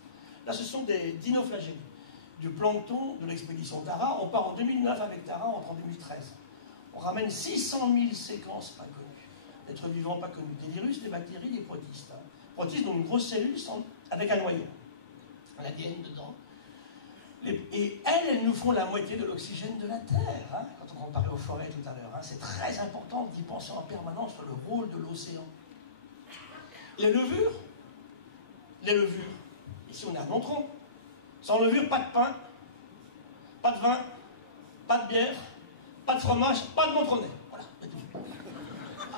Là ce sont des dinoflagellés, du plancton de l'expédition Tara. On part en 2009 avec Tara, on rentre en 2013. On ramène 600 000 séquences pas connues. D'êtres vivants pas connus, des virus, des bactéries, des protistes. Hein. Protistes, donc une grosse cellule avec un noyau, un ADN dedans. Et elles nous font la moitié de l'oxygène de la Terre, hein, quand on parlait aux forêts tout à l'heure. Hein. C'est très important d'y penser en permanence sur le rôle de l'océan. Les levures, ici on est à Nontron. Sans levure, pas de pain, pas de vin, pas de bière, pas de fromage, pas de Nontronais. Voilà, c'est tout.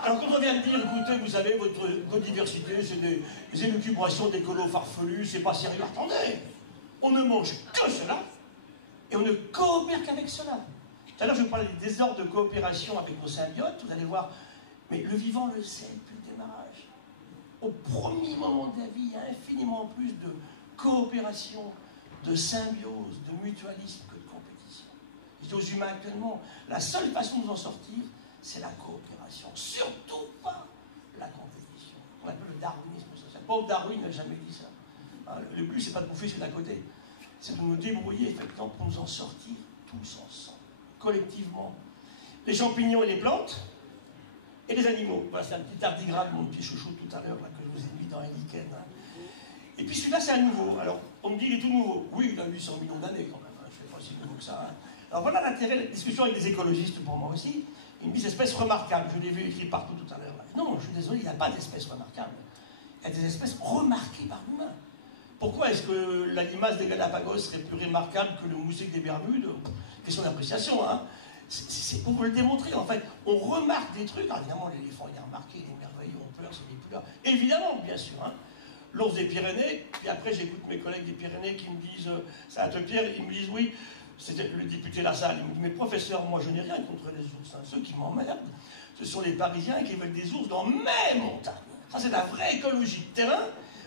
Alors quand on vient de dire, écoutez, vous savez, votre biodiversité, c'est des élucubrations d'écolos farfelus, c'est pas sérieux. Attendez, on ne mange que cela, et on ne coopère qu'avec cela. Tout à l'heure, je vous parlais des désordres de coopération avec nos symbiotes, vous allez voir, mais le vivant le sait depuis le démarrage. Au premier moment de la vie, il y a infiniment plus de coopération, de symbiose, de mutualisme que de compétition. Et aux humains actuellement, la seule façon de nous en sortir, c'est la coopération, surtout pas la compétition. On appelle le darwinisme social. Paul Darwin n'a jamais dit ça. Hein, le but, c'est pas de bouffer celui d'à côté, c'est de nous débrouiller effectivement pour nous en sortir tous ensemble, collectivement. Les champignons et les plantes, et les animaux. Voilà, c'est un petit tardigrade, mon petit chouchou tout à l'heure, que je vous ai mis dans un lichen. Hein. Et puis celui-là, c'est un nouveau. Alors, on me dit, il est tout nouveau. Oui, il a 800 millions d'années quand même. Hein. Je ne fais pas si nouveau que ça. Hein. Alors voilà l'intérêt de la discussion avec des écologistes pour moi aussi. Ils me disent espèces remarquables. Je l'ai vu écrit partout tout à l'heure. Non, je suis désolé, il n'y a pas d'espèces remarquables. Il y a des espèces remarquées par l'humain. Pourquoi est-ce que la limace des Galapagos serait plus remarquable que le moustique des Bermudes? Question d'appréciation, hein. C'est pour le démontrer, en fait. On remarque des trucs. Alors, évidemment, l'éléphant, il est remarqué, il est merveilleux, on pleure, c'est des plus là. Évidemment, bien sûr, hein. L'ours des Pyrénées, puis après, j'écoute mes collègues des Pyrénées qui me disent, ça te Pierre, ils me disent, oui, c'était le député Lassalle, il me dit, mais professeur, moi, je n'ai rien contre les ours, hein. Ceux qui m'emmerdent, ce sont les Parisiens qui veulent des ours dans mes montagnes. Ça, c'est la vraie écologie de terrain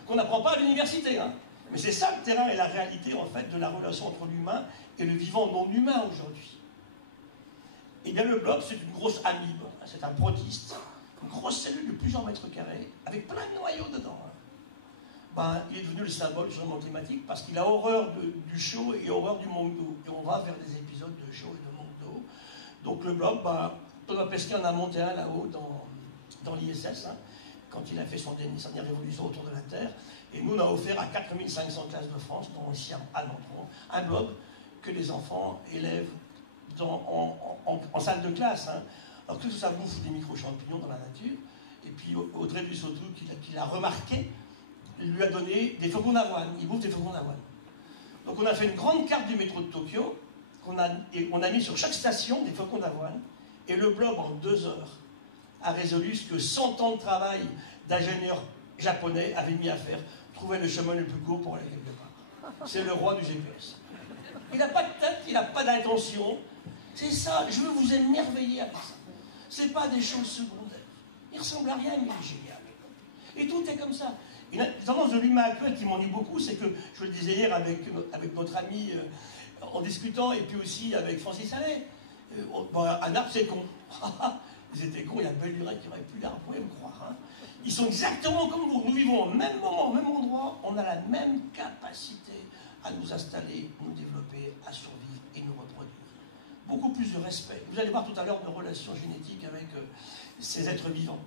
qu'on n'apprend pas à l'université, hein. Mais c'est ça le terrain et la réalité, en fait, de la relation entre l'humain et le vivant non humain aujourd'hui. Et bien le blob, c'est une grosse amibe, c'est un protiste, une grosse cellule de plusieurs mètres carrés, avec plein de noyaux dedans. Ben, il est devenu le symbole du changement climatique parce qu'il a horreur du chaud et horreur du manque d'eau. Et on va vers des épisodes de chaud et de manque d'eau. Donc le blob, ben, Thomas Pesquet en a monté un là-haut dans l'ISS, hein, quand il a fait sa dernière révolution autour de la Terre. Et nous, on a offert à 4500 classes de France, dont ici à Lantron, un blob que les enfants élèvent en salle de classe. Hein. Alors tout ça bouffe des micro-champignons dans la nature. Et puis Audrey Dussotou, qui l'a remarqué, lui a donné des flocons d'avoine. Il bouffe des flocons d'avoine. Donc on a fait une grande carte du métro de Tokyo, on a mis sur chaque station des flocons d'avoine. Et le blob, en 2 heures, a résolu ce que 100 ans de travail d'ingénieurs japonais avaient mis à faire. Trouver le chemin le plus court pour aller quelque part. C'est le roi du GPS. Il n'a pas de tête, il n'a pas d'intention. C'est ça, je veux vous émerveiller avec ça. Ce n'est pas des choses secondaires. Il ne ressemble à rien, mais il est génial. Et tout est comme ça. Et la tendance de l'humain actuel qui m'ennuie beaucoup, c'est que, je le disais hier avec notre ami, en discutant, et puis aussi avec Francis Allais, un arbre c'est con. Ils étaient cons, il y a belle lurette qui n'aurait plus d'arbre, vous pouvez me croire. Hein. Ils sont exactement comme vous. Nous vivons au même moment, au même endroit, on a la même capacité à nous installer, nous développer, à survivre et nous reproduire. Beaucoup plus de respect. Vous allez voir tout à l'heure de relations génétiques avec ces êtres vivants.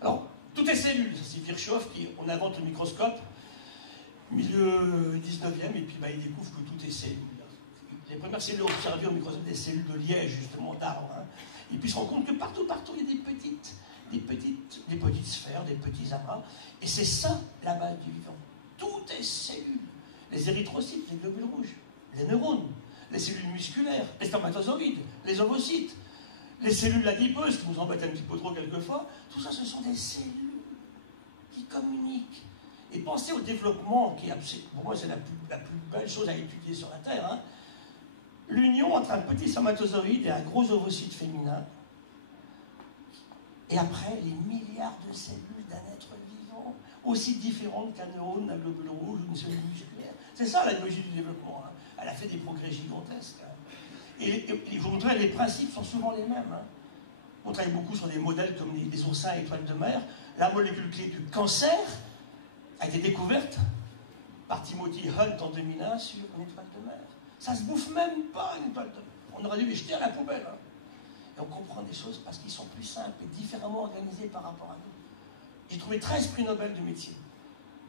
Alors, tout est cellules. C'est Virchow qui on invente le microscope, milieu 19e, et puis il découvre que tout est cellules. Les premières cellules observées au microscope, des cellules de liège, justement, d'arbres. Hein. Et puis il se rend compte que partout, il y a des petites sphères, des petits amas. Et c'est ça, la base du vivant. Tout est cellules. Les érythrocytes, les globules rouges, les neurones, les cellules musculaires, les spermatozoïdes, les ovocytes, les cellules adipeuses, qui nous embêtent un petit peu trop quelquefois. Tout ça, ce sont des cellules qui communiquent. Et pensez au développement, qui est, pour moi, c'est la plus belle chose à étudier sur la Terre. Hein. L'union entre un petit spermatozoïde et un gros ovocyte féminin. Et après, les milliards de cellules d'un être vivant, aussi différentes qu'un neurone, un globule rouge ou une cellule musculaire. C'est ça la biologie du développement. Hein. Elle a fait des progrès gigantesques. Hein. Et je vous montrer, les principes sont souvent les mêmes. Hein. On travaille beaucoup sur des modèles comme les oursins et étoiles de mer. La molécule clé du cancer a été découverte par Timothy Hunt en 2001 sur une étoile de mer. Ça ne se bouffe même pas, une étoile de mer. On aurait dû les jeter à la poubelle. Hein. Et on comprend des choses parce qu'ils sont plus simples et différemment organisés par rapport à nous. J'ai trouvé 13 prix Nobel de médecine,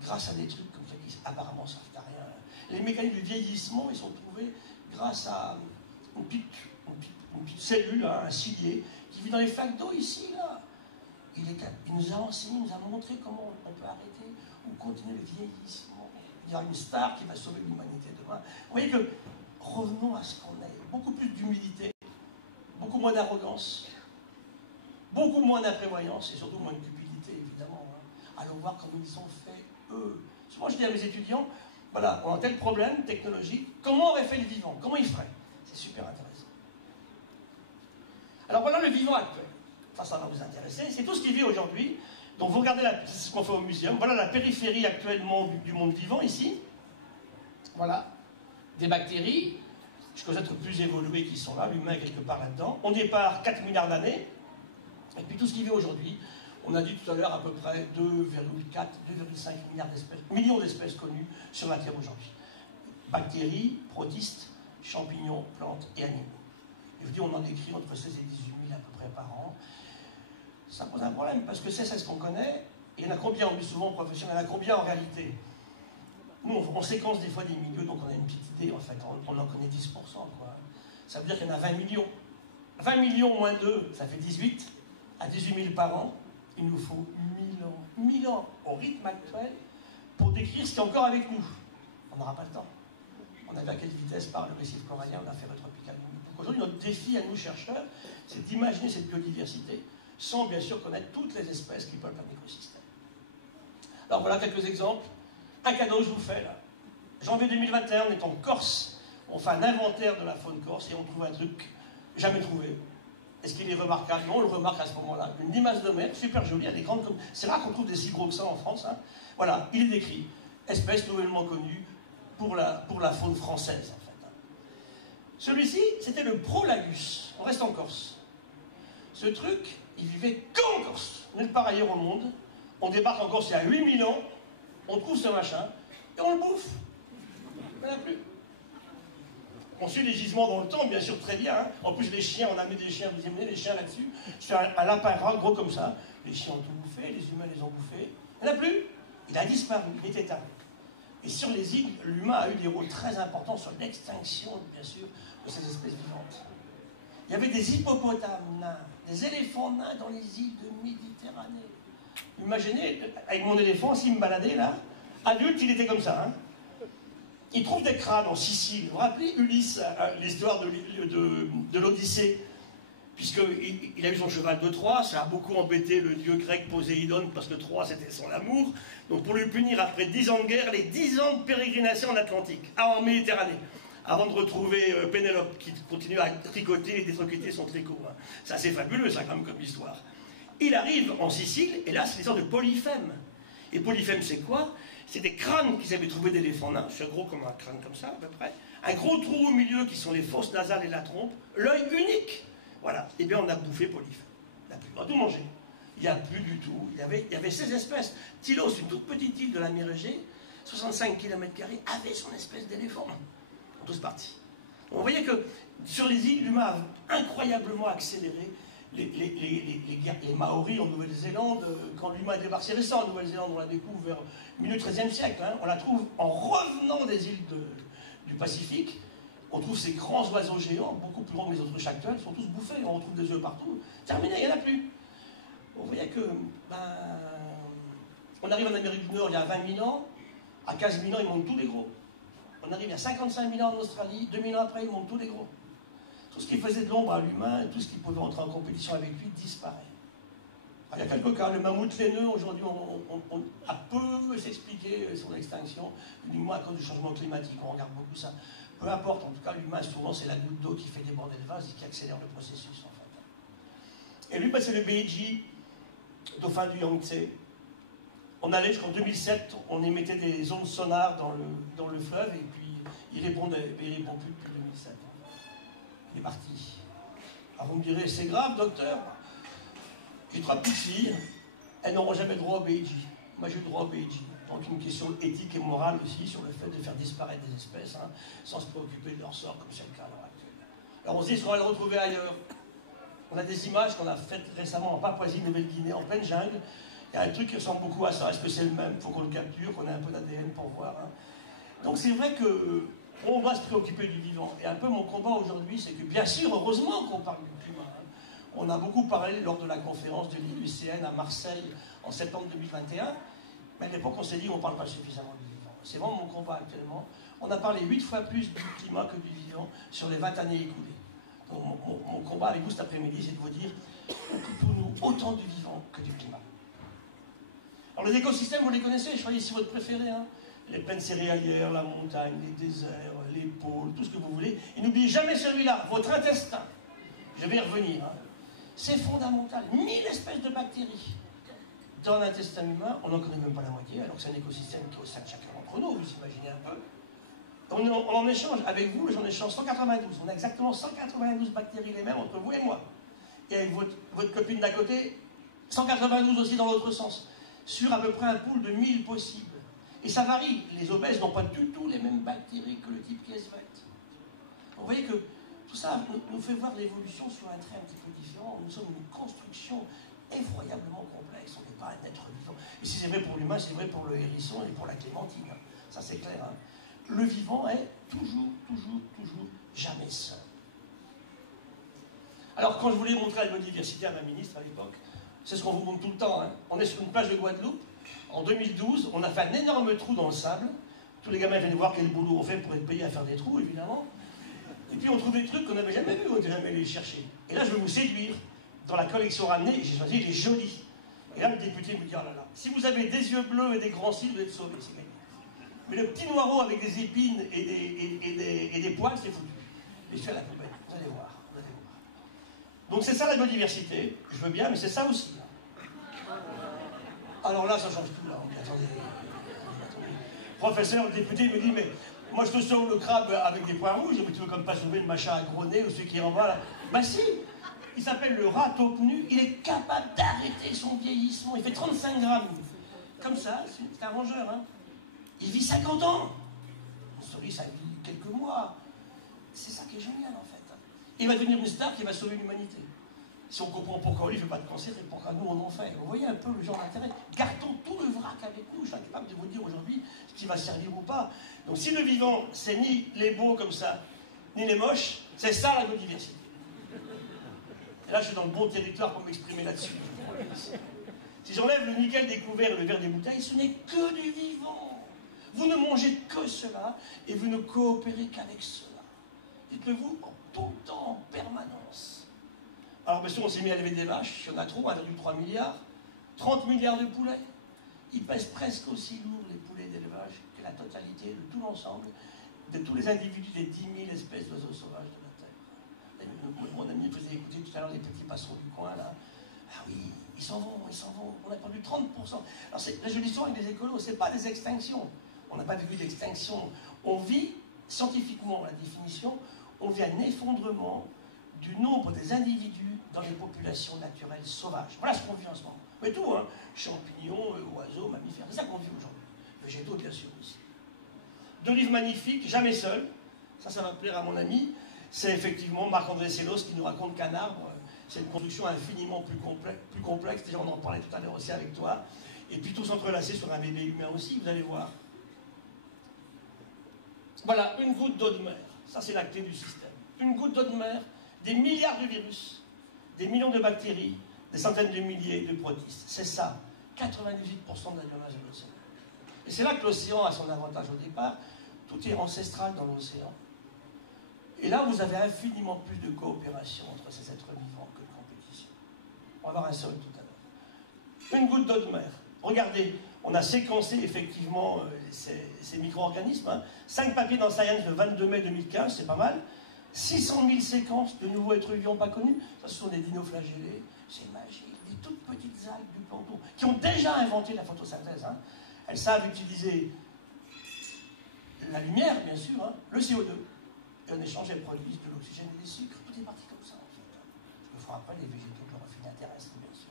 grâce à des trucs comme ça qui apparemment ne servent à rien. Les mécanismes de vieillissement, ils sont trouvés grâce à une petite cellule, hein, un cilié, qui vit dans les flaques d'eau ici, là. Il nous a enseigné, il nous a montré comment on peut arrêter ou continuer le vieillissement. Il y a une star qui va sauver l'humanité demain. Vous voyez que, revenons à ce qu'on est. Beaucoup plus d'humilité, beaucoup moins d'arrogance, beaucoup moins d'imprévoyance et surtout moins de cupidité, évidemment. Hein. Allons voir comment ils ont fait, eux. Souvent, je dis à mes étudiants, voilà, on a tel problème technologique, comment aurait fait le vivant? Comment il ferait? C'est super intéressant. Alors voilà le vivant actuel. Ça va vous intéresser. C'est tout ce qui vit aujourd'hui. Donc vous regardez, c'est ce qu'on fait au muséum. Voilà la périphérie actuellement du monde vivant, ici. Voilà. Des bactéries, jusqu'aux êtres plus évolués qui sont là, l'humain est quelque part là-dedans. On départ 4 milliards d'années. Et puis tout ce qui vit aujourd'hui, on a dit tout à l'heure à peu près 2,4, 2,5 millions d'espèces connues sur la Terre aujourd'hui. Bactéries, protistes, champignons, plantes et animaux. Et je dis, on en écrit entre 16 et 18 000 à peu près par an. Ça pose un problème, parce que c'est ce qu'on connaît, et il y en a combien, on dit souvent professionnels, il y en a combien en réalité? Nous, on séquence des fois des milieux, donc on a une petite idée, en fait, on en connaît 10%, quoi. Ça veut dire qu'il y en a 20 millions. 20 millions moins 2, ça fait 18. À 18 000 par an, il nous faut 1000 ans. 1000 ans au rythme actuel pour décrire ce qui est encore avec nous. On n'aura pas le temps. On a vu à quelle vitesse par le récif corallien, on a fait retropical. Donc aujourd'hui, notre défi à nous chercheurs, c'est d'imaginer cette biodiversité sans bien sûr connaître toutes les espèces qui peuplent un écosystème. Alors voilà quelques exemples. Un cadeau je vous fais là. Janvier 2021, on est en Corse. On fait un inventaire de la faune corse et on trouve un truc jamais trouvé. Est-ce qu'il est remarquable? Non, on le remarque à ce moment-là. Une limace de mer, super jolie, elle est grande comme... C'est rare qu'on trouve des si gros que ça en France. Hein. Voilà, il est décrit. Espèce nouvellement connue pour la faune française, en fait. Celui-ci, c'était le Prolagus. On reste en Corse. Ce truc, il vivait qu'en Corse, nulle part ailleurs au monde. On débarque en Corse il y a 8000 ans, on trouve ce machin, et on le bouffe. Il n'y en a plus. On suit les gisements dans le temps, bien sûr, très bien. Hein. En plus, les chiens, on a mis des chiens, vous imaginez les chiens là-dessus. C'est un lapin rare, gros comme ça. Les chiens ont tout bouffé, les humains les ont bouffés. Il n'y en a plus. Il a disparu, il est éteint. Et sur les îles, l'humain a eu des rôles très importants sur l'extinction, bien sûr, de ces espèces vivantes. Il y avait des hippopotames nains, des éléphants nains dans les îles de Méditerranée. Imaginez, avec mon éléphant, s'il me baladait là, adulte, il était comme ça. Hein. Il trouve des crânes en Sicile. Vous vous rappelez Ulysse, l'histoire de l'Odyssée, puisqu'il a eu son cheval de Troie, ça a beaucoup embêté le dieu grec Poséidon, parce que Troie c'était son amour. Donc pour le punir, après 10 ans de guerre, les 10 ans de pérégrination en Atlantique, en Méditerranée, avant de retrouver Pénélope, qui continue à tricoter et détricoter son tricot. Hein. Ça c'est fabuleux, ça, quand même, comme histoire. Il arrive en Sicile, et là c'est l'histoire de Polyphème. Et Polyphème, c'est quoi? C'est des crânes qu'ils avaient trouvés d'éléphants nains, c'est gros comme un crâne comme ça, à peu près. Un gros trou au milieu, qui sont les fosses nasales et la trompe. L'œil unique. Voilà. Eh bien, on a bouffé Polyphème. On a tout mangé. Il n'y a plus du tout. Il y avait 16 espèces. Tylos, une toute petite île de la mer Égée, 65 km², avait son espèce d'éléphant. Ils sont tous partis. On voyait que sur les îles, l'humain a incroyablement accéléré. Les Maoris en Nouvelle-Zélande, quand l'humain débarque, c'est récent en Nouvelle-Zélande, on la découvre vers le milieu du XIIIe siècle, hein, on la trouve en revenant des îles du Pacifique, on trouve ces grands oiseaux géants, beaucoup plus grands que les autruches actuelles, ils sont tous bouffés, on retrouve des œufs partout, terminé, il n'y en a plus. On voyait que, on arrive en Amérique du Nord il y a 20 000 ans, à 15 000 ans, ils montent tous les gros. On arrive à 55 000 ans en Australie, 2000 ans après, ils montent tous les gros. Tout ce qui faisait de l'ombre à l'humain, tout ce qui pouvait entrer en compétition avec lui, disparaît. Alors, il y a quelques cas, le mammouth laineux, aujourd'hui, on a peu s'expliquer sur l'extinction, du moins à cause du changement climatique, on regarde beaucoup ça. Peu importe, en tout cas, l'humain, souvent, c'est la goutte d'eau qui fait déborder le vase et qui accélère le processus, en fait. Et lui, c'est le Beiji, dauphin du Yangtze. On allait jusqu'en 2007, on émettait des ondes sonores dans le fleuve, et puis il répondait, mais il ne répond plus depuis 2007. Il est parti. Alors vous me direz, c'est grave, docteur. J'ai 3 petites filles, elles n'auront jamais le droit au Beiji. Moi, j'ai le droit au Beiji. Donc, une question éthique et morale aussi sur le fait de faire disparaître des espèces, hein, sans se préoccuper de leur sort, comme c'est le cas à l'heure actuelle. Alors, on se dit, est-ce qu'on va le retrouver ailleurs? On a des images qu'on a faites récemment en Papouasie-Nouvelle-Guinée, en pleine jungle. Il y a un truc qui ressemble beaucoup à ça. Est-ce que c'est le même? Il faut qu'on le capture, qu'on ait un peu d'ADN pour voir. Hein. Donc, c'est vrai que on va se préoccuper du vivant. Et un peu mon combat aujourd'hui, c'est que, bien sûr, heureusement qu'on parle du climat. Hein. On a beaucoup parlé lors de la conférence de l'IUCN à Marseille en septembre 2021. Mais à l'époque, on s'est dit qu'on ne parle pas suffisamment du vivant. C'est vraiment mon combat actuellement. On a parlé 8 fois plus du climat que du vivant sur les 20 années écoulées. Donc, mon combat avec vous cet après-midi, c'est de vous dire, occupons-nous autant du vivant que du climat. Alors, les écosystèmes, vous les connaissez, je choisis ici votre préféré. Hein. Les plaines céréalières, la montagne, les déserts, les pôles, tout ce que vous voulez. Et n'oubliez jamais celui-là, votre intestin. Je vais y revenir. Hein. C'est fondamental. 1000 espèces de bactéries. Dans l'intestin humain, on n'en connaît même pas la moitié, alors que c'est un écosystème qui est au sein de chacun d'entre nous, vous imaginez un peu. On en échange avec vous, j'en échange 192. On a exactement 192 bactéries les mêmes entre vous et moi. Et avec votre copine d'à côté, 192 aussi dans l'autre sens. Sur à peu près un pool de 1000 possibles. Et ça varie. Les obèses n'ont pas du tout les mêmes bactéries que le type qui est svelte. Vous voyez que tout ça nous fait voir l'évolution sur un trait un petit peu différent. Nous sommes une construction effroyablement complexe. On n'est pas un être vivant. Et si c'est vrai pour l'humain, c'est vrai pour le hérisson et pour la clémentine. Ça, c'est clair. Hein. Le vivant est toujours jamais seul. Alors, quand je voulais montrer la biodiversité à ma ministre à l'époque, c'est ce qu'on vous montre tout le temps, hein. On est sur une plage de Guadeloupe. En 2012, on a fait un énorme trou dans le sable. Tous les gamins viennent voir quel boulot on fait pour être payés à faire des trous, évidemment. Et puis on trouve des trucs qu'on n'avait jamais vus, on n'était jamais allé les chercher. Et là, je vais vous séduire. Dans la collection ramenée, j'ai choisi les jolis. Et là, le député me dit, oh là là, si vous avez des yeux bleus et des grands cils, vous êtes sauvés, c'est gagné. Mais le petit noireau avec des épines et des poils, c'est foutu. Et je suis à la poubelle, vous allez voir, vous allez voir. Donc c'est ça la biodiversité, je veux bien, mais c'est ça aussi. Alors là, ça change tout, là. Attendez. Professeur, le député me dit, mais moi je te sauve le crabe avec des points rouges, mais tu veux comme pas sauver le machin à gros nez ou celui qui est en bas là. Bah si, il s'appelle le rat taupe-nu, il est capable d'arrêter son vieillissement, il fait 35 grammes. Comme ça, c'est un rongeur, hein. Il vit 50 ans. Une souris, ça vit quelques mois. C'est ça qui est génial en fait. Il va devenir une star qui va sauver l'humanité. Si on comprend pourquoi lui ne fait pas de cancer et pourquoi nous on en fait. Vous voyez un peu le genre d'intérêt. Gardons tout le vrac avec nous. Je suis incapable de vous dire aujourd'hui ce qui va servir ou pas. Donc si le vivant, c'est ni les beaux comme ça, ni les moches, c'est ça la biodiversité. Et là je suis dans le bon territoire pour m'exprimer là-dessus. Si j'enlève le nickel découvert et le verre des bouteilles, ce n'est que du vivant. Vous ne mangez que cela et vous ne coopérez qu'avec cela. Dites-le vous en tout temps, en permanence. Alors bien sûr, on s'est mis à élever des vaches, il y en a trop, 1,3 milliard, 30 milliards de poulets. Ils pèsent presque aussi lourd, les poulets d'élevage, que la totalité de tout l'ensemble, de tous les individus des 10 000 espèces d'oiseaux sauvages de la Terre. Mon ami faisait écouter tout à l'heure les petits passereaux du coin, là. Ah oui, ils s'en vont, ils s'en vont. On a perdu 30%. Alors la jolie histoire avec les écolos, ce n'est pas des extinctions. On n'a pas vécu d'extinction. On vit, scientifiquement, la définition, on vit un effondrement du nombre des individus dans les populations naturelles sauvages. Voilà ce qu'on vit en ce moment. Mais tout, hein, champignons, oiseaux, mammifères, c'est ça qu'on vit aujourd'hui. Végétaux, bien sûr, aussi. Deux livres magnifiques, Jamais seul, ça va plaire à mon ami, c'est effectivement Marc-André Sellos qui nous raconte qu'un arbre, c'est une construction infiniment plus complexe, déjà on en parlait tout à l'heure aussi avec toi, et puis tous entrelacés sur un bébé humain aussi, vous allez voir. Voilà, une goutte d'eau de mer, ça c'est la clé du système. Une goutte d'eau de mer, des milliards de virus, des millions de bactéries, des centaines de milliers de protistes. C'est ça, 98% de la biomasse de l'océan. Et c'est là que l'océan a son avantage au départ. Tout est ancestral dans l'océan. Et là, vous avez infiniment plus de coopération entre ces êtres vivants que de compétition. On va voir un seul tout à l'heure. Une goutte d'eau de mer. Regardez, on a séquencé effectivement ces micro-organismes. Hein. 5 papiers dans Science le 22 mai 2015, c'est pas mal. 600 000 séquences de nouveaux êtres vivants pas connus. Ça, ce sont des dinoflagellés. C'est magique. Des toutes petites algues du plancton qui ont déjà inventé la photosynthèse. Hein. Elles savent utiliser la lumière, bien sûr, hein, le CO2. Et en échange, elles produisent de l'oxygène et des sucres. Tout est parti comme ça, en fait. Ce que font après les végétaux chlorophylles terrestres, bien sûr.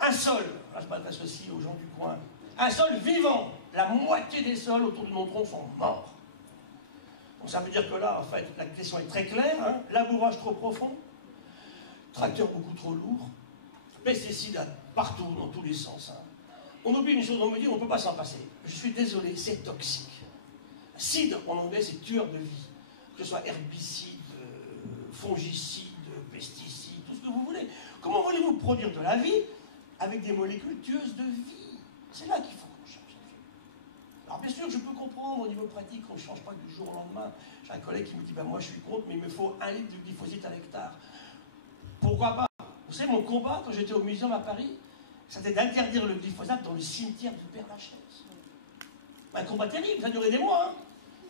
Un sol, là je m'adresse aussi aux gens du coin, un sol vivant. La moitié des sols autour de nos troncs sont morts. Donc ça veut dire que là, en fait, la question est très claire. Hein, labourage trop profond, tracteur beaucoup trop lourd, pesticides partout, dans tous les sens. Hein. On oublie une chose, on me dit, on ne peut pas s'en passer. Je suis désolé, c'est toxique. Cide, en anglais, c'est tueur de vie. Que ce soit herbicide, fongicide, pesticide, tout ce que vous voulez. Comment voulez-vous produire de la vie avec des molécules tueuses de vie? C'est là qu'il faut qu'on change. Alors bien sûr, je peux comprendre au niveau pratique qu'on ne change pas du jour au lendemain. J'ai un collègue qui me dit, ben, moi je suis contre, mais il me faut 1 litre de glyphosate à l'hectare. Pourquoi pas? Vous savez, mon combat, quand j'étais au muséum à Paris, c'était d'interdire le glyphosate dans le cimetière du Père-Lachaise. Un combat terrible, ça a duré des mois. Hein.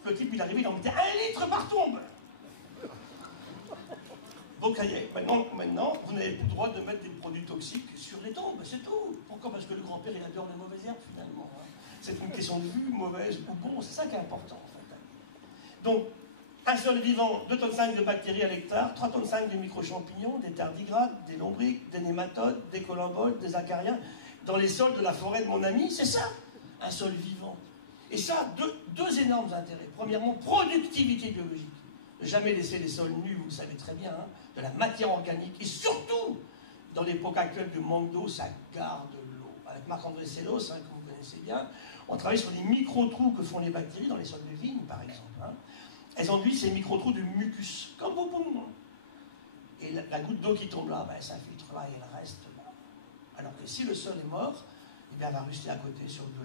Le type, il arrivait, il en mettait 1 litre par tombe. Donc, ça y est, maintenant, vous n'avez plus le droit de mettre des produits toxiques sur les tombes, c'est tout. Pourquoi? Parce que le grand-père, il adore les mauvaises herbes, finalement. Hein. C'est une question de vue, mauvaise ou bon, c'est ça qui est important, en fait. Donc, un sol vivant, 2,5 tonnes de bactéries à l'hectare, 3,5 tonnes de micro-champignons, des tardigrades, des lombriques, des nématodes, des collemboles, des acariens, dans les sols de la forêt de mon ami, c'est ça, un sol vivant. Et ça, deux énormes intérêts. Premièrement, productivité biologique. Ne jamais laisser les sols nus, vous le savez très bien, hein, de la matière organique. Et surtout, dans l'époque actuelle de manque d'eau, ça garde l'eau. Avec Marc-André Sellos, hein, que vous connaissez bien, on travaille sur les micro-trous que font les bactéries dans les sols de vigne, par exemple. Hein. Elles enduisent ces micro-trous de mucus, comme vos poumons. Et la goutte d'eau qui tombe là, ben, elle s'infiltre là et elle reste là. Alors que si le sol est mort, eh bien, elle va rester à côté sur du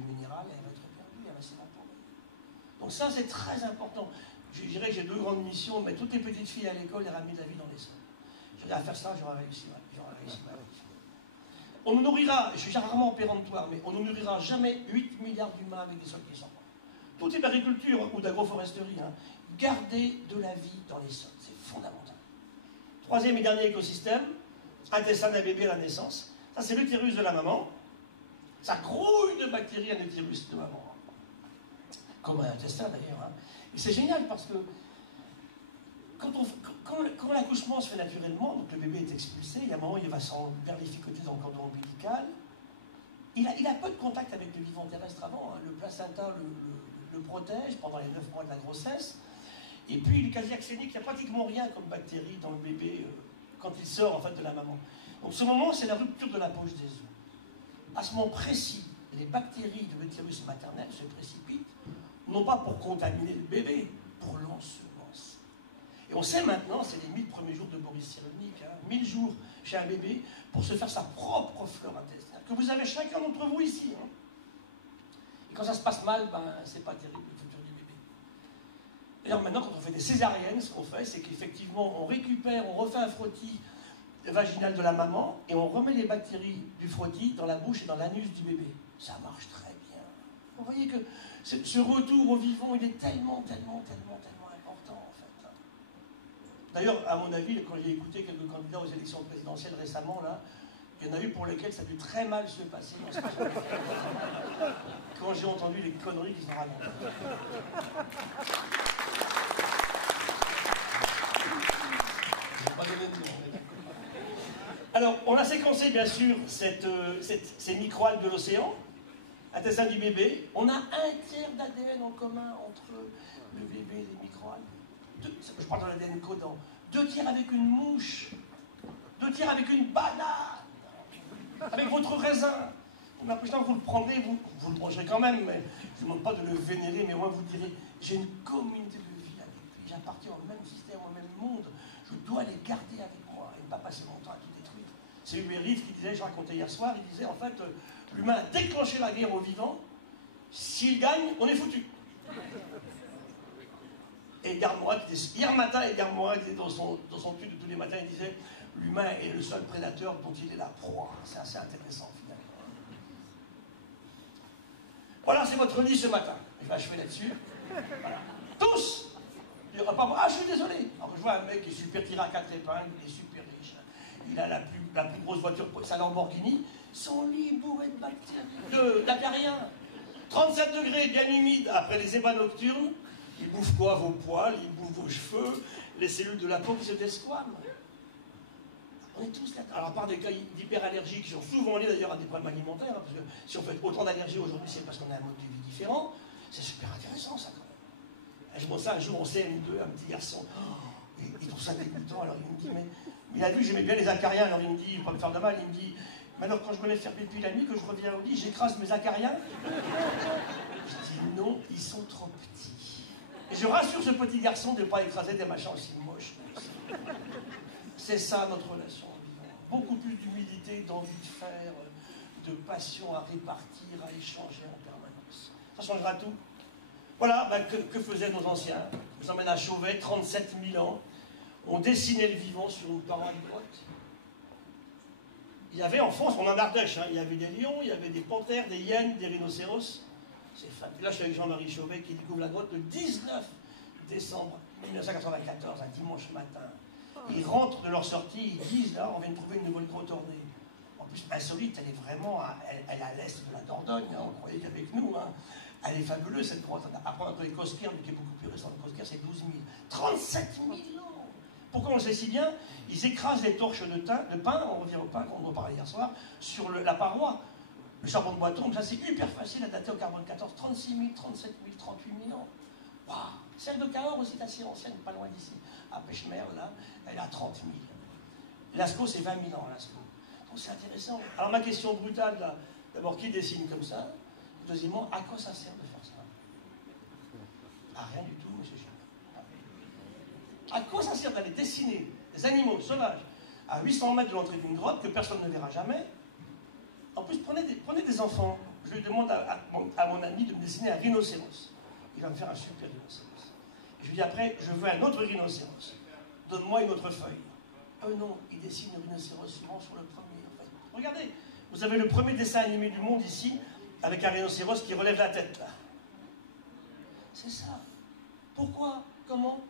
minéral et elle va être perdue, elle va s'évaporer. Donc ça, c'est très important. Je dirais que j'ai deux grandes missions, mais toutes les petites filles à l'école, les ramener de la vie dans les sols. J'aurais à faire ça, j'aurais réussi. J'aurais réussi ma vie. On nous nourrira, je suis rarement péremptoire, mais on ne nourrira jamais 8 milliards d'humains avec des sols qui sont morts. Tout type d'agriculture ou d'agroforesterie, hein, garder de la vie dans les sols, c'est fondamental. Troisième et dernier écosystème, intestin d'un bébé à la naissance. Ça, c'est l'utérus de la maman. Ça grouille de bactéries à l'utérus de maman. Comme un intestin d'ailleurs. Hein. Et c'est génial parce que quand l'accouchement se fait naturellement, donc le bébé est expulsé, il y a un moment il va s'emberlificoter dans le cordon ombilical. Il a peu de contact avec le vivant terrestre avant. Hein. Le placenta le protège pendant les 9 mois de la grossesse. Et puis, le quasi-axénique, il n'y a pratiquement rien comme bactéries dans le bébé quand il sort en fait de la maman. Donc, ce moment, c'est la rupture de la poche des os. À ce moment précis, les bactéries de l'utérus maternel se précipitent, non pas pour contaminer le bébé, pour l'ensemencer. Et on sait maintenant, c'est les 1000 premiers jours de Boris Cyrulnik, hein, 1000 jours chez un bébé pour se faire sa propre flore intestinale, que vous avez chacun d'entre vous ici. Hein. Et quand ça se passe mal, ben, c'est pas terrible le futur du bébé. D'ailleurs, maintenant, quand on fait des césariennes, ce qu'on fait, c'est qu'effectivement, on récupère, on refait un frottis vaginal de la maman et on remet les bactéries du frottis dans la bouche et dans l'anus du bébé. Ça marche très bien. Vous voyez que ce retour au vivant, il est tellement important, en fait. D'ailleurs, à mon avis, quand j'ai écouté quelques candidats aux élections présidentielles récemment, là, il y en a eu pour lesquels ça a dû très mal se passer. Quand j'ai entendu les conneries qu'ils ont racontées. Alors, on a séquencé, bien sûr, ces microalgues de l'océan, intestin du bébé. On a 1 tiers d'ADN en commun entre le bébé et les microalgues. Je parle de l'ADN codant. 2 tiers avec une mouche. 2 tiers avec une banane. Avec votre raisin. Maintenant, vous le prendrez, vous le mangerez quand même, mais je ne demande pas de le vénérer, mais au moins vous direz, j'ai une communauté de vie avec lui, j'appartiens au même système, au même monde, je dois les garder avec moi et ne pas passer mon temps à tout détruire. C'est Hubert Reeves qui disait, je racontais hier soir, il disait en fait, l'humain a déclenché la guerre aux vivants, s'il gagne, on est foutu. Et Edgar Morin, hier matin, Edgar Morin était dans son tube de tous les matins, il disait, l'humain est le seul prédateur dont il est la proie. C'est assez intéressant finalement. Voilà, c'est votre lit ce matin. Je vais achever là-dessus. Voilà. Tous. Il n'y aura pas... Ah, je suis désolé. Alors, je vois un mec qui est super tiré à 4 épingles, il est super riche. Il a la plus grosse voiture, sa Lamborghini. Son lit est bourré de bactéries, d'acariens. 37 degrés, bien humide, après les ébats nocturnes. Il bouffe quoi? Vos poils, il bouffe vos cheveux, les cellules de la peau qui se desquament. On est tous là. Alors, à part des cas d'hyperallergie qui sont souvent liés d'ailleurs à des problèmes alimentaires, hein, parce que si on fait autant d'allergies aujourd'hui, c'est parce qu'on a un mode de vie différent. C'est super intéressant, ça, quand même. Je vois ça un jour en CM2, un petit garçon. Oh, il trouve ça dégoûtant. Alors, il me dit, mais il a vu que j'aimais bien les acariens. Alors, il me dit, pas me faire de mal, il me dit, mais alors, quand je me lève faire pipi la nuit, que je reviens au lit, j'écrase mes acariens. Je dis, non, ils sont trop petits. Et je rassure ce petit garçon de ne pas écraser des machins aussi moches. C'est ça notre relation au vivant. Beaucoup plus d'humilité, d'envie de faire, de passion à répartir, à échanger en permanence. Ça changera tout. Voilà, ben, que faisaient nos anciens? Je vous emmène à Chauvet, 37 000 ans. On dessinait le vivant sur une paroi de grotte. Il y avait en France, on en Ardèche, hein, il y avait des lions, il y avait des panthères, des hyènes, des rhinocéros. C'est fabuleux. Là, je suis avec Jean-Marie Chauvet qui découvre la grotte le 19 décembre 1994, un dimanche matin. Ils rentrent de leur sortie, ils disent, là, on vient de trouver une nouvelle grotte ornée. En plus, insolite, elle est vraiment, elle est à l'est de la Dordogne, hein, on croyait qu'avec nous, hein. Elle est fabuleuse, cette grotte. Après, on a trouvé Cosquer, mais qui est beaucoup plus récent. Cosquer, c'est 12 000. 37 000 ans. Pourquoi on le sait si bien? Ils écrasent les torches de pain, on revient au pain, qu'on en parlait hier soir, sur la paroi. Le charbon de bois tombe, ça c'est hyper facile à dater au carbone 14. 36 000, 37 000, 38 000 ans. Waouh. Celle de Cahors aussi est assez ancienne, pas loin d'ici. À Pêche-Mer, là, elle a 30 000. Lascaux, c'est 20 000 ans, Lascaux. Donc c'est intéressant. Alors ma question brutale, là, d'abord, qui dessine comme ça? Deuxièmement, à quoi ça sert de faire ça? À rien du tout, monsieur Chien. À quoi ça sert d'aller dessiner des animaux sauvages à 800 mètres de l'entrée d'une grotte que personne ne verra jamais? En plus, prenez des enfants. Je lui demande à mon ami de me dessiner un rhinocéros. Il va me faire un super rhinocéros. Et je lui dis après, je veux un autre rhinocéros. Donne-moi une autre feuille. Non, il dessine le rhinocéros souvent sur le premier. En fait. Regardez, vous avez le premier dessin animé du monde ici, avec un rhinocéros qui relève la tête, là. C'est ça. Pourquoi? Comment?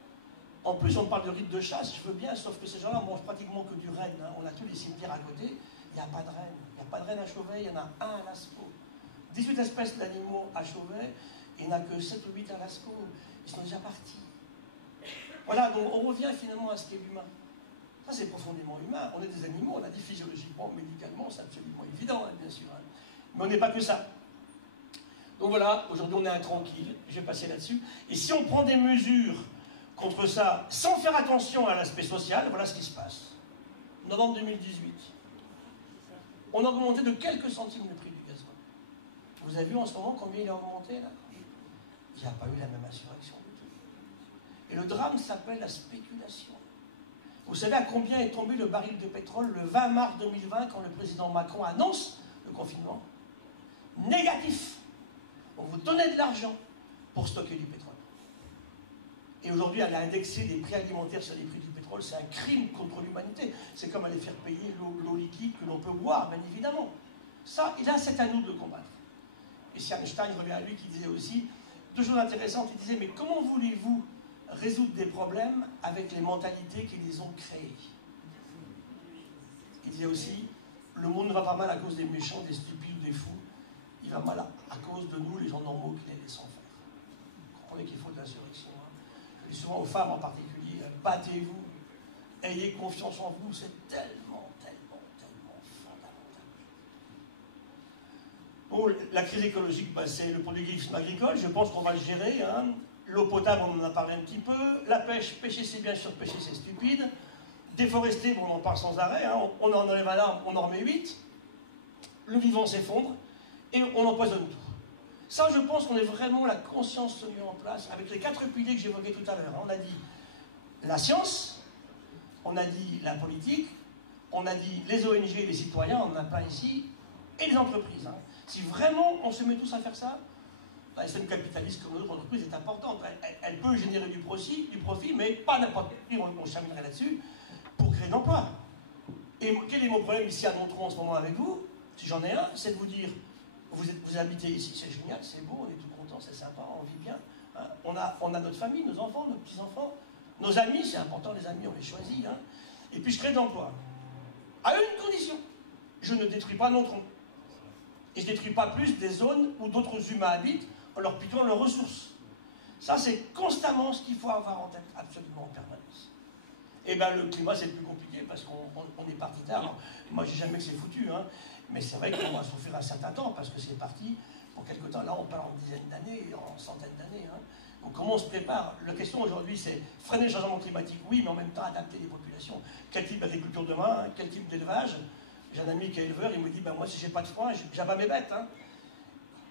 En plus, on parle de rite de chasse, je veux bien, sauf que ces gens-là mangent pratiquement que du renne. Hein. On a tous les cimetières à côté, il n'y a pas de renne. Il n'y a pas de renne à Chauvet, il y en a un à Lascaux. 18 espèces d'animaux à Chauvet, il n'y en a que 7 ou 8 à Lascaux. Ils sont déjà partis. Voilà, donc on revient finalement à ce qu'est l'humain. Ça, c'est profondément humain. On est des animaux, on a dit physiologiquement, médicalement, c'est absolument évident, hein, bien sûr. Hein. Mais on n'est pas que ça. Donc voilà, aujourd'hui on est intranquille, je vais passer là-dessus. Et si on prend des mesures contre ça, sans faire attention à l'aspect social, voilà ce qui se passe. Novembre 2018, on a augmenté de quelques centimes le prix du gasoil. Vous avez vu en ce moment combien il a augmenté là? Il n'y a pas eu la même insurrection du tout. Et le drame s'appelle la spéculation. Vous savez à combien est tombé le baril de pétrole le 20 mars 2020 quand le président Macron annonce le confinement? Négatif. On vous donnait de l'argent pour stocker du pétrole. Et aujourd'hui, aller indexer les prix alimentaires sur les prix du pétrole, c'est un crime contre l'humanité. C'est comme aller faire payer l'eau liquide que l'on peut boire, bien évidemment. Ça, et là, c'est à nous de le combattre. Et si Einstein, je reviens à lui, qui disait aussi, deux choses intéressantes, il disait, mais comment voulez-vous résoudre des problèmes avec les mentalités qui les ont créés? Il disait aussi, le monde ne va pas mal à cause des méchants, des stupides ou des fous. Il va mal à cause de nous, les gens normaux, qui les laissons faire. Vous comprenez qu'il faut de l'insurrection. Hein. Je dis souvent aux femmes en particulier, battez-vous, ayez confiance en vous, c'est tellement fondamental. Bon, la crise écologique, bah, c'est le productivisme agricole, je pense qu'on va le gérer. Hein. L'eau potable, on en a parlé un petit peu. La pêche, pêcher c'est bien, surpêcher c'est stupide. Déforester, bon, on en parle sans arrêt. Hein. On en enlève un arbre, on en remet 8. Le vivant s'effondre. Et on empoisonne tout. Ça, je pense qu'on est vraiment la conscience se met en place avec les 4 piliers que j'évoquais tout à l'heure. On a dit la science, on a dit la politique, on a dit les ONG, les citoyens, on n'en a pas ici, et les entreprises. Hein. Si vraiment on se met tous à faire ça, la système capitaliste comme notre entreprise est importante. Elle peut générer du profit, mais pas n'importe qui, on cheminerait là-dessus, pour créer de l'emploi. Et quel est mon problème ici à Montreux en ce moment avec vous, si j'en ai un, c'est de vous dire, vous habitez ici, c'est génial, c'est beau, on est tout content, c'est sympa, on vit bien. Hein. On a notre famille, nos enfants, nos petits-enfants, nos amis, c'est important, les amis, on les choisit. Hein. Et puis je crée de l'emploi. À une condition, je ne détruis pas Nontron. Et je ne détruis pas plus des zones où d'autres humains habitent en leur piquant leurs ressources. Ça, c'est constamment ce qu'il faut avoir en tête, absolument en permanence. Et bien, le climat, c'est plus compliqué parce qu'on est parti tard. Alors, moi, je dis jamais que c'est foutu, hein, mais c'est vrai qu'on va souffrir un certain temps parce que c'est parti pour quelque temps. Là, on parle en dizaines d'années, en centaines d'années. Hein. Donc, comment on se prépare? La question aujourd'hui, c'est freiner le changement climatique, oui, mais en même temps, adapter les populations. Quel type d'agriculture demain? Hein, quel type d'élevage? J'ai un ami qui est éleveur, il me dit, ben, moi, si j'ai pas de foin, j'abats mes bêtes. Hein.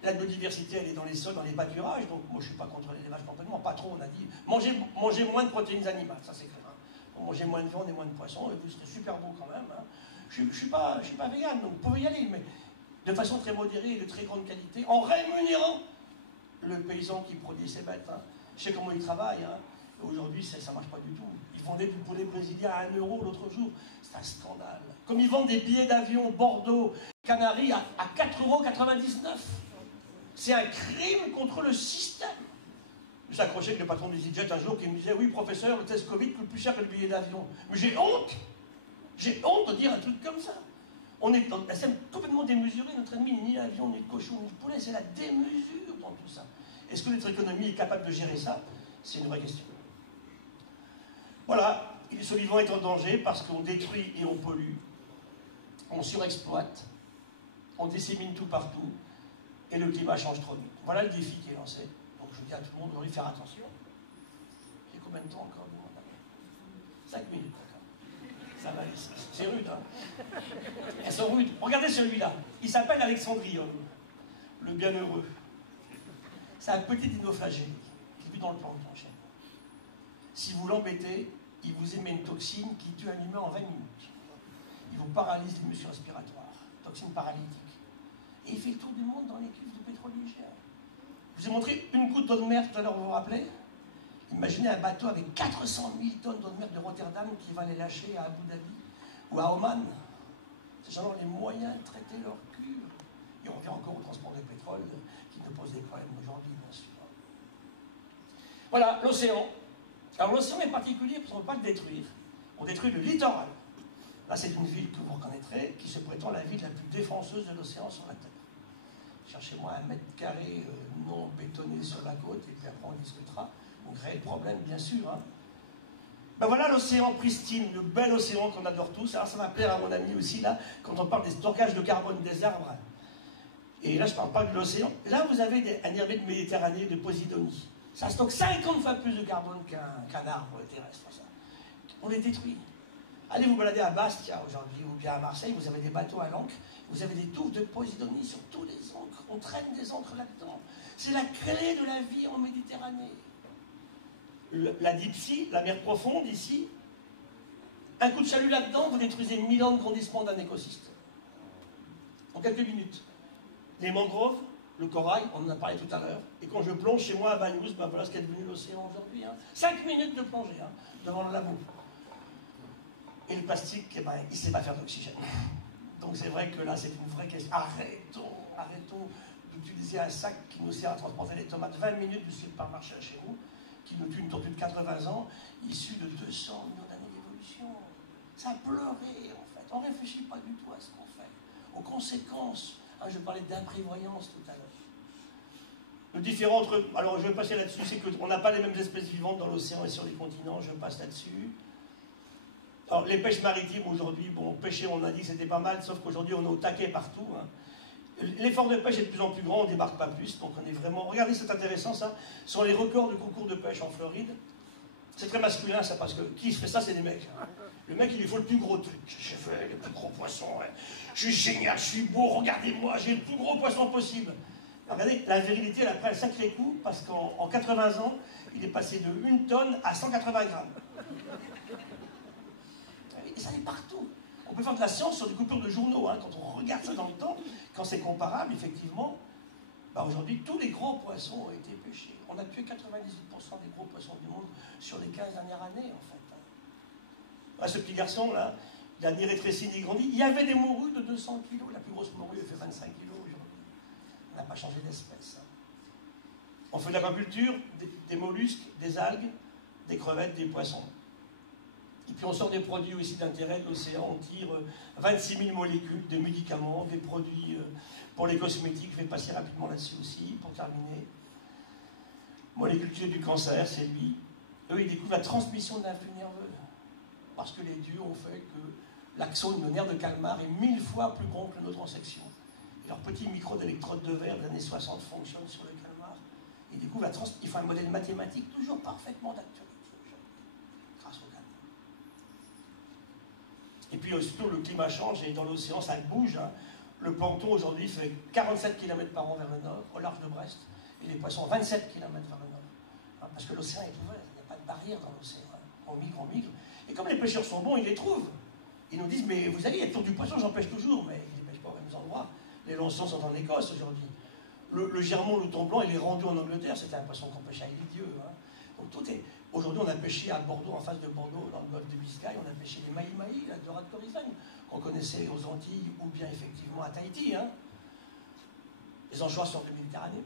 La biodiversité, elle est dans les sols, dans les pâturages, donc moi, je ne suis pas contre l'élevage complètement. Pas trop, on a dit, mangez moins de protéines animales, ça c'est clair. Hein. Mangez moins de viande et moins de poisson, et vous serez super beau quand même. Hein. Je ne suis pas vegan, donc vous pouvez y aller, mais de façon très modérée et de très grande qualité, en rémunérant le paysan qui produit ses bêtes. Hein. Je sais comment il travaille. Hein. Aujourd'hui, ça ne marche pas du tout. Ils vendaient du poulet brésilien à 1 € l'autre jour. C'est un scandale. Comme ils vendent des billets d'avion Bordeaux, Canaries à 4,99 €. C'est un crime contre le système. Je s'accrochais avec le patron du EasyJet un jour qui me disait, oui, professeur, le test Covid coûte plus cher que le billet d'avion. Mais j'ai honte. J'ai honte de dire un truc comme ça. On est dans un système complètement démesuré. Notre ennemi n'est ni l'avion, ni le cochon, ni le poulet. C'est la démesure dans tout ça. Est-ce que notre économie est capable de gérer ça? C'est une vraie question. Voilà, ce vivant est en danger parce qu'on détruit et on pollue. On surexploite. On dissémine tout partout. Et le climat change trop vite. Voilà le défi qui est lancé. Donc je dis à tout le monde aujourd'hui de faire attention. J'ai combien de temps encore? 5 minutes, d'accord. Ça va, c'est rude, hein. Elles sont rudes. Regardez celui-là. Il s'appelle Alexandrium, le bienheureux. C'est un petit dinoflagelle qui vit dans le plancton chez nous. Si vous l'embêtez, il vous émet une toxine qui tue un humain en 20 minutes. Il vous paralyse les muscles respiratoires, toxine paralytique. Et il fait le tour du monde dans les cuves de pétrole léger. Je vous ai montré une goutte d'eau de mer tout à l'heure, vous vous rappelez? Imaginez un bateau avec 400 000 tonnes d'eau de mer de Rotterdam qui va les lâcher à Abu Dhabi ou à Oman. Ces gens ont les moyens de traiter leur cuve. Et on revient encore au transport de pétrole qui nous pose des problèmes aujourd'hui, bien sûr. Voilà, l'océan. Alors l'océan est particulier parce qu'on ne peut pas le détruire. On détruit le littoral. Là, c'est une ville que vous reconnaîtrez, qui se prétend la ville la plus défenseuse de l'océan sur la Terre. Cherchez-moi un mètre carré non bétonné sur la côte, et puis après on discutera. On crée le problème, bien sûr. Hein. Ben voilà l'océan pristine, le bel océan qu'on adore tous. Alors ça va plaire à mon ami aussi, là, quand on parle des stockages de carbone des arbres. Et là, je ne parle pas de l'océan. Là, vous avez un herbier de Méditerranée, de Posidonie. Ça stocke 50 fois plus de carbone qu'un arbre terrestre. Ça. On les détruit. Allez vous balader à Bastia aujourd'hui, ou bien à Marseille, vous avez des bateaux à l'ancre, vous avez des touffes de Posidonie sur tous les ancres. On traîne des ancres là-dedans. C'est la clé de la vie en Méditerranée. La deep sea, la mer profonde, ici, un coup de chalut là-dedans, vous détruisez 1000 ans de grandissement d'un écosystème. En quelques minutes. Les mangroves, le corail, on en a parlé tout à l'heure. Et quand je plonge chez moi à Bagnouz, ben voilà ce qu'est devenu l'océan aujourd'hui. Hein. 5 minutes de plongée hein, devant le labo. Et le plastique, eh ben, il ne sait pas faire d'oxygène. Donc c'est vrai que là, c'est une vraie question. Arrêtons d'utiliser un sac qui nous sert à transporter les tomates 20 minutes du supermarché chez nous, qui nous tue une tortue de 80 ans, issue de 200 millions d'années d'évolution. Ça a pleuré, en fait. On ne réfléchit pas du tout à ce qu'on fait. Aux conséquences. Hein, je parlais d'imprévoyance tout à l'heure. Le différent entre... Alors, je vais passer là-dessus, c'est qu'on n'a pas les mêmes espèces vivantes dans l'océan et sur les continents. Je passe là-dessus. Alors, les pêches maritimes, aujourd'hui, bon, pêcher, on a dit que c'était pas mal, sauf qu'aujourd'hui, on est au taquet partout. Hein. L'effort de pêche est de plus en plus grand, on ne débarque pas plus, donc on est vraiment... Regardez, c'est intéressant, ça. Ce sont les records de concours de pêche en Floride. C'est très masculin, ça, parce que qui se fait ça, c'est des mecs. Hein. Le mec, il lui faut le plus gros truc. J'ai fait le plus gros poisson, ouais. Je suis génial, je suis beau, regardez-moi, j'ai le plus gros poisson possible. Alors, regardez, la virilité, elle a pris un sacré coup, parce qu'en 80 ans, il est passé de 1 tonne à 180 grammes. Et ça est partout. On peut faire de la science sur des coupures de journaux, hein, quand on regarde ça dans le temps, quand c'est comparable, effectivement. Bah aujourd'hui, tous les gros poissons ont été pêchés. On a tué 98% des gros poissons du monde sur les 15 dernières années, en fait. Bah, ce petit garçon, là, il n'a ni rétréci ni grandi. Il y avait des morues de 200 kilos. La plus grosse morue, elle fait 25 kilos aujourd'hui. On n'a pas changé d'espèce. Hein. On fait de l'aquaculture, des mollusques, des algues, des crevettes, des poissons. Et puis on sort des produits aussi d'intérêt de l'océan. On tire 26 000 molécules de médicaments, des produits pour les cosmétiques. Je vais passer rapidement là-dessus aussi, pour terminer. Molécules du cancer, c'est lui. Eux, ils découvrent la transmission de l'influx nerveux. Parce que les dieux ont fait que l'axone, le nerf de Calmar, est 1000 fois plus grand que le nôtre en section. Et leur petit micro d'électrode de verre des années 60 fonctionne sur le Calmar. Ils découvrent ils font un modèle mathématique toujours parfaitement d'actualité. Grâce au Calmar. Et puis surtout, le climat change et dans l'océan, ça bouge. Hein. Le plancton aujourd'hui fait 47 km par an vers le nord, au large de Brest, et les poissons 27 km vers le nord. Hein, parce que l'océan est ouvert, il n'y a pas de barrière dans l'océan. Hein. On migre. Et comme les pêcheurs sont bons, ils les trouvent. Ils nous disent, mais vous savez, il y a toujours du poisson, j'en pêche toujours, mais ils ne les pêchent pas aux mêmes endroits. Les lançons sont en Écosse aujourd'hui. Le germon, le thon blanc, il est rendu en Angleterre, c'était un poisson qu'on pêchait avec les dieux. Hein. Donc tout est... Aujourd'hui, on a pêché à Bordeaux, en face de Bordeaux, dans le golfe de Biscaye, on a pêché les mahi-mahi, la dorade coryphène, qu'on connaissait aux Antilles ou bien effectivement à Tahiti. Hein. Les anchois sortent de Méditerranée.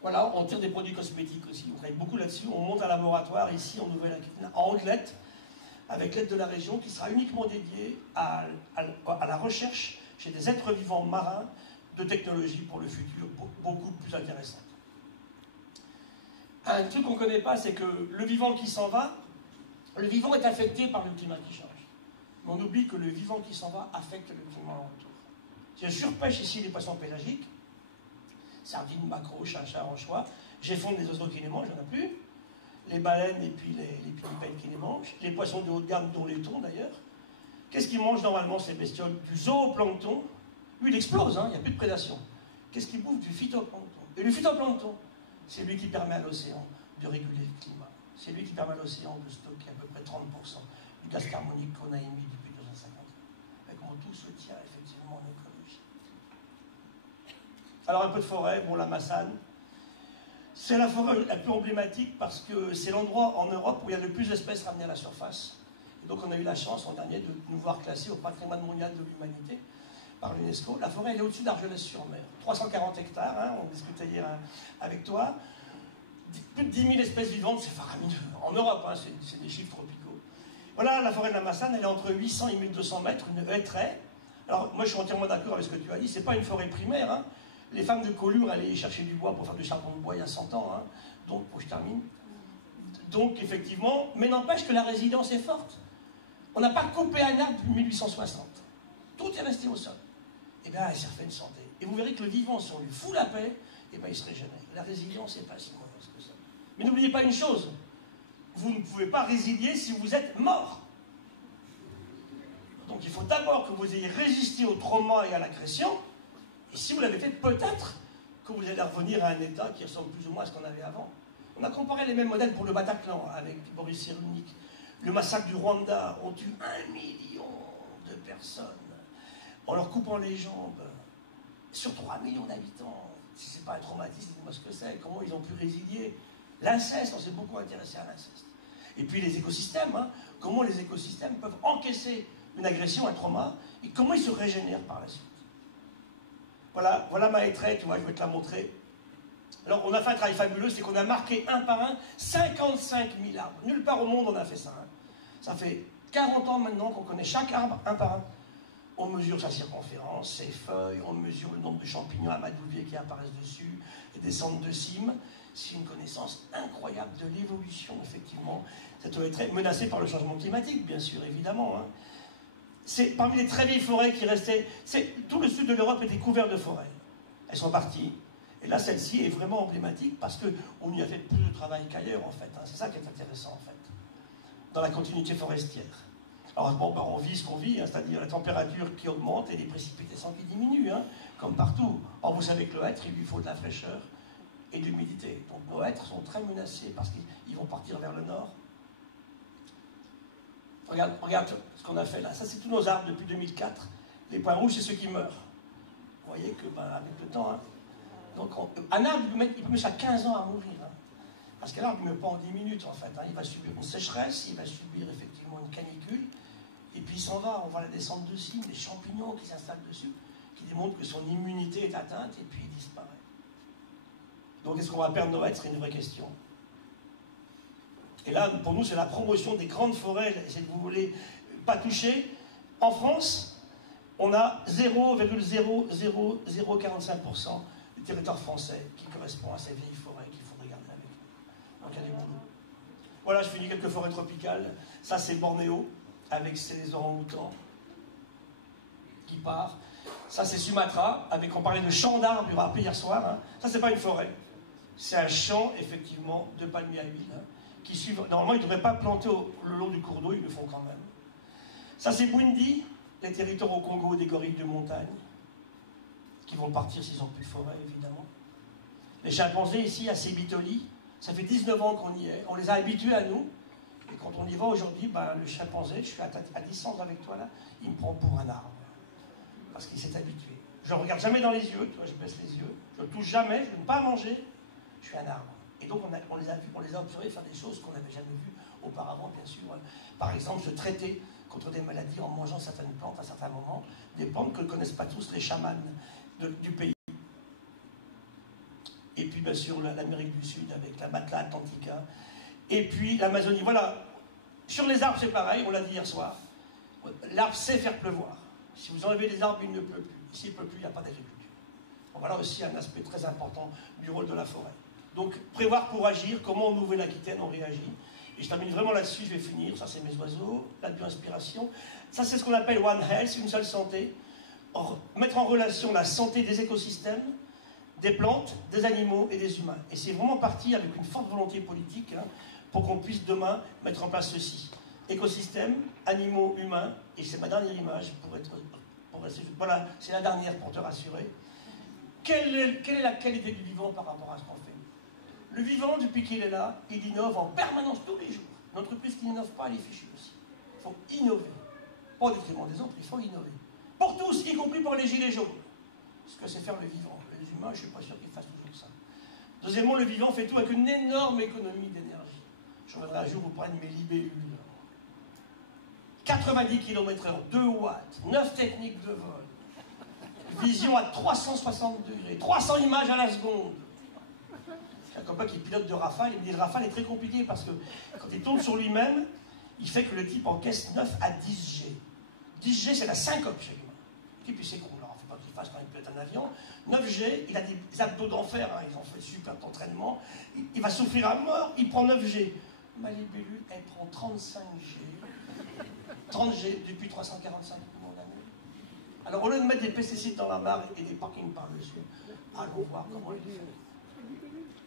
Voilà, on tire des produits cosmétiques aussi. On travaille beaucoup là-dessus. On monte un laboratoire ici en Nouvelle-Aquitaine, à Anglette, avec l'aide de la région, qui sera uniquement dédié à la recherche chez des êtres vivants marins de technologies pour le futur beaucoup plus intéressantes. Un truc qu'on ne connaît pas, c'est que le vivant qui s'en va, le vivant est affecté par le climat qui change. Mais on oublie que le vivant qui s'en va affecte le climat en retour. Si je surpêche ici les poissons pélagiques, sardines, maquereaux, chinchas, anchois, j'effondre les oiseaux qui les mangent, il n'y en a plus. Les baleines et puis les pinnipèdes qui les mangent. Les poissons de haut de gamme, dont les thons d'ailleurs. Qu'est-ce qu'ils mangent normalement ces bestioles? Du zooplancton. Lui, il explose, hein, il n'y a plus de prédation. Qu'est-ce qu'ils bouffent? Du phytoplancton. Et le phytoplancton, c'est lui qui permet à l'océan de réguler le climat. C'est lui qui permet à l'océan de stocker à peu près 30% du gaz carbonique qu'on a émis depuis 250 ans. Et comment tout se tient effectivement en écologie. Alors un peu de forêt, bon la Massane. C'est la forêt la plus emblématique parce que c'est l'endroit en Europe où il y a le plus d'espèces ramenées à la surface. Et donc on a eu la chance l'an dernier de nous voir classés au patrimoine mondial de l'humanité par l'UNESCO. La forêt elle est au-dessus d'Argelès-sur-Mer. 340 hectares, hein, on discutait hier avec toi. Plus de 10 000 espèces vivantes, c'est faramineux. En Europe, hein, c'est des chiffres tropicaux. Voilà, la forêt de la Massane, elle est entre 800 et 1200 mètres, une hêtraie. Alors moi je suis entièrement d'accord avec ce que tu as dit, c'est pas une forêt primaire, hein. Les femmes de Collioure allaient chercher du bois pour faire du charbon de bois il y a 100 ans, hein. Donc, pour que je termine. Donc, effectivement, mais n'empêche que la résilience est forte. On n'a pas coupé un arbre depuis 1860. Tout est resté au sol. Et bien, elle s'est refait une santé. Et vous verrez que le vivant, si on lui fout la paix, et bien, il se régénère. La résilience n'est pas si mauvaise que ça. Mais n'oubliez pas une chose, vous ne pouvez pas résilier si vous êtes mort. Donc, il faut d'abord que vous ayez résisté au trauma et à l'agression. Et si vous l'avez fait, peut-être que vous allez revenir à un état qui ressemble plus ou moins à ce qu'on avait avant. On a comparé les mêmes modèles pour le Bataclan avec Boris Cyrulnik. Le massacre du Rwanda, on tue 1 million de personnes en leur coupant les jambes sur 3 millions d'habitants. Si ce n'est pas un traumatisme, dites-moi ce que c'est. Comment ils ont pu résilier l'inceste, on s'est beaucoup intéressé à l'inceste. Et puis les écosystèmes, hein, comment les écosystèmes peuvent encaisser une agression, un trauma, et comment ils se régénèrent par la suite. Voilà ma hêtraie, tu vois, je vais te la montrer. Alors, on a fait un travail fabuleux, c'est qu'on a marqué un par un 55 000 arbres. Nulle part au monde on a fait ça. Hein. Ça fait 40 ans maintenant qu'on connaît chaque arbre un par un. On mesure sa circonférence, ses feuilles, on mesure le nombre de champignons amadouviers qui apparaissent dessus, et des centres de cimes. C'est une connaissance incroyable de l'évolution, effectivement. Cette hêtraie menacée par le changement climatique, bien sûr, évidemment. Hein. C'est parmi les très vieilles forêts qui restaient. Tout le sud de l'Europe était couvert de forêts. Elles sont parties. Et là, celle-ci est vraiment emblématique parce qu'on y a fait plus de travail qu'ailleurs, en fait. Hein. C'est ça qui est intéressant, en fait, dans la continuité forestière. Alors, bon, ben, on vit ce qu'on vit, hein, c'est-à-dire la température qui augmente et les précipitations qui diminuent, hein, comme partout. Or, vous savez que le hêtre, il lui faut de la fraîcheur et de l'humidité. Donc, nos hêtres sont très menacés parce qu'ils vont partir vers le nord. Regarde ce qu'on a fait là. Ça, c'est tous nos arbres depuis 2004. Les points rouges, c'est ceux qui meurent. Vous voyez que, ben, avec le temps, hein, donc un arbre, il peut mettre à 15 ans à mourir. Hein, parce qu'un arbre, il ne meurt pas en 10 minutes, en fait. Hein, il va subir une sécheresse, il va subir effectivement une canicule, et puis il s'en va. On voit la descente de cime, des champignons qui s'installent dessus, qui démontrent que son immunité est atteinte, et puis il disparaît. Donc, est-ce qu'on va perdre nos hêtres? C'est une vraie question. Et là, pour nous, c'est la promotion des grandes forêts, si vous voulez, pas toucher. En France, on a 0,00045% du territoire français qui correspond à ces vieilles forêts qu'il faut regarder avec nous. Donc, il y a du boulot. Voilà, je finis quelques forêts tropicales. Ça, c'est Bornéo, avec ses orang-outans qui part. Ça, c'est Sumatra, on parlait de champ d'arbres, du rappel hier soir. Hein. Ça, c'est pas une forêt. C'est un champ, effectivement, de palmiers à huile, hein, qui suivent. Normalement, ils ne devraient pas planter le long du cours d'eau, ils le font quand même. Ça, c'est Bundi, les territoires au Congo des gorilles de montagne, qui vont partir s'ils n'ont plus de forêt, évidemment. Les chimpanzés, ici, à Sébitoli, ça fait 19 ans qu'on y est. On les a habitués à nous. Et quand on y va aujourd'hui, ben, le chimpanzé, je suis à distance avec toi là, il me prend pour un arbre. Parce qu'il s'est habitué. Je ne regarde jamais dans les yeux, tu vois, je baisse les yeux. Je ne touche jamais, je ne veux pas manger. Je suis un arbre. Et donc on les a observés faire des choses qu'on n'avait jamais vues auparavant, bien sûr. Par exemple, se traiter contre des maladies en mangeant certaines plantes à certains moments, des plantes que ne connaissent pas tous les chamans du pays. Et puis bien sûr l'Amérique du Sud avec la Matla atlantica. Et puis l'Amazonie. Voilà. Sur les arbres, c'est pareil, on l'a dit hier soir. L'arbre sait faire pleuvoir. Si vous enlevez les arbres, il ne pleut plus. S'il ne pleut plus, il n'y a pas d'agriculture. Bon, voilà aussi un aspect très important du rôle de la forêt. Donc, prévoir pour agir, comment en Nouvelle-Aquitaine on réagit. Et je termine vraiment là-dessus, je vais finir. Ça, c'est mes oiseaux, la bio-inspiration. Ça, c'est ce qu'on appelle One Health, une seule santé. Mettre en relation la santé des écosystèmes, des plantes, des animaux et des humains. Et c'est vraiment parti avec une forte volonté politique, hein, pour qu'on puisse demain mettre en place ceci. Écosystèmes, animaux, humains, et c'est ma dernière image voilà, c'est la dernière pour te rassurer. Quelle est la qualité du vivant par rapport à ce qu'on fait? Le vivant, depuis qu'il est là, il innove en permanence tous les jours. Une entreprise qui n'innove pas, elle est fichue aussi. Il faut innover. Pas au détriment des autres, il faut innover. Pour tous, y compris pour les gilets jaunes. Ce que c'est faire le vivant. Les humains, je ne suis pas sûr qu'ils fassent toujours ça. Deuxièmement, le vivant fait tout avec une énorme économie d'énergie. Je reviendrai un jour vous parler de mes libellules. 90 km/h, 2 watts, 9 techniques de vol, vision à 360 degrés, 300 images à la seconde. J'ai un copain qui pilote de Rafale, il me dit le Rafale est très compliqué parce que quand il tourne sur lui-même, il fait que le type encaisse 9 à 10 G. 10 G, c'est la syncope chez lui. Le type, il s'écroule. Alors, il ne faut pas qu'il fasse quand il pilote un avion. 9 G, il a des abdos d'enfer, hein, ils ont fait super d'entraînement. Il va souffrir à mort, il prend 9 G. Ma libellule, elle prend 35 G. 30 G depuis 345 millions d'années. Alors, au lieu de mettre des pesticides dans la mare et des parkings par-dessus, allons voir comment il fait.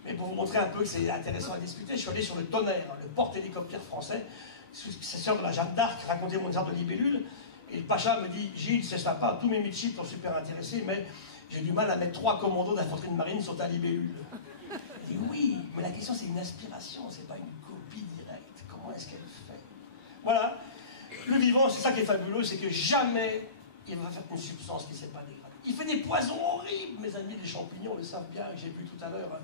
Mais pour vous montrer un peu que c'est intéressant à discuter, je suis allé sur le Tonnerre, le porte-hélicoptère français. C'est de la Jeanne d'Arc, racontait mon histoire de libellule. Et le Pacha me dit, Gilles, c'est sympa, tous mes midship sont super intéressés, mais j'ai du mal à mettre 3 commandos d'infanterie de marine sur ta libellule. Je dis oui, mais la question c'est une inspiration, c'est pas une copie directe. Comment est-ce qu'elle fait? Voilà. Le vivant, c'est ça qui est fabuleux, c'est que jamais il va faire une substance qui ne s'est pas dégradée. Il fait des poisons horribles, mes amis, les champignons le savent bien, j'ai vu tout à l'heure. Hein.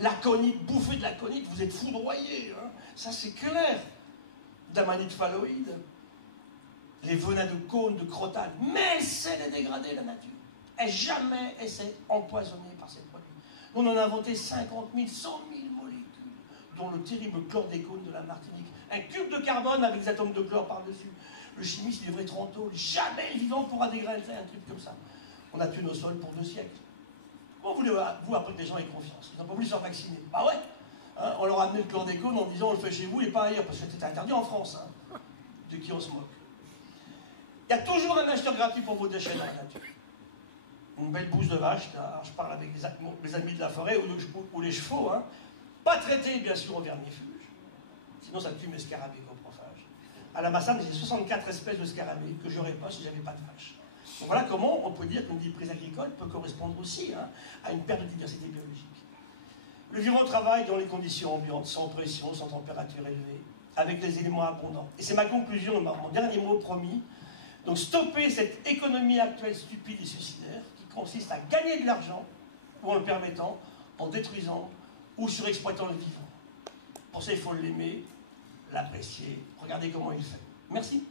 L'aconite, bouffer de l'aconite, vous êtes foudroyés. Hein. Ça c'est clair. D'amanite phalloïde, les venins de cône, de crotale, mais elle sait les dégrader, la nature. Et jamais elle s'est empoisonnée par ces produits. On en a inventé 50 000, 100 000 molécules, dont le terrible chlordécone de la Martinique. Un cube de carbone avec des atomes de chlore par-dessus. Le chimiste, il devrait être en tôle. Jamais le vivant pourra dégrader un truc comme ça. On a tué nos sols pour 2 siècles. Comment voulez-vous après que les gens aient confiance? Ils n'ont pas voulu se faire vacciner. Bah ouais, hein, on leur a amené le chlordécone en disant on le fait chez vous et pas ailleurs, parce que c'était interdit en France. Hein. De qui on se moque. Il y a toujours un acheteur gratuit pour vos déchets dans la nature. Une belle bouse de vache, là, je parle avec mes amis de la forêt, ou les chevaux, hein. Pas traités bien sûr au vermifuge, sinon ça tue mes scarabées coprophage. À la Massane, j'ai 64 espèces de scarabées que j'aurais pas si j'avais pas de vache. Donc voilà comment on peut dire qu'une prise agricole peut correspondre aussi hein, à une perte de diversité biologique. Le vivant travaille dans les conditions ambiantes, sans pression, sans température élevée, avec des éléments abondants. Et c'est ma conclusion, mon dernier mot promis. Donc stopper cette économie actuelle stupide et suicidaire qui consiste à gagner de l'argent, ou en le permettant, en détruisant ou surexploitant le vivant. Pour ça, il faut l'aimer, l'apprécier. Regardez comment il fait. Merci.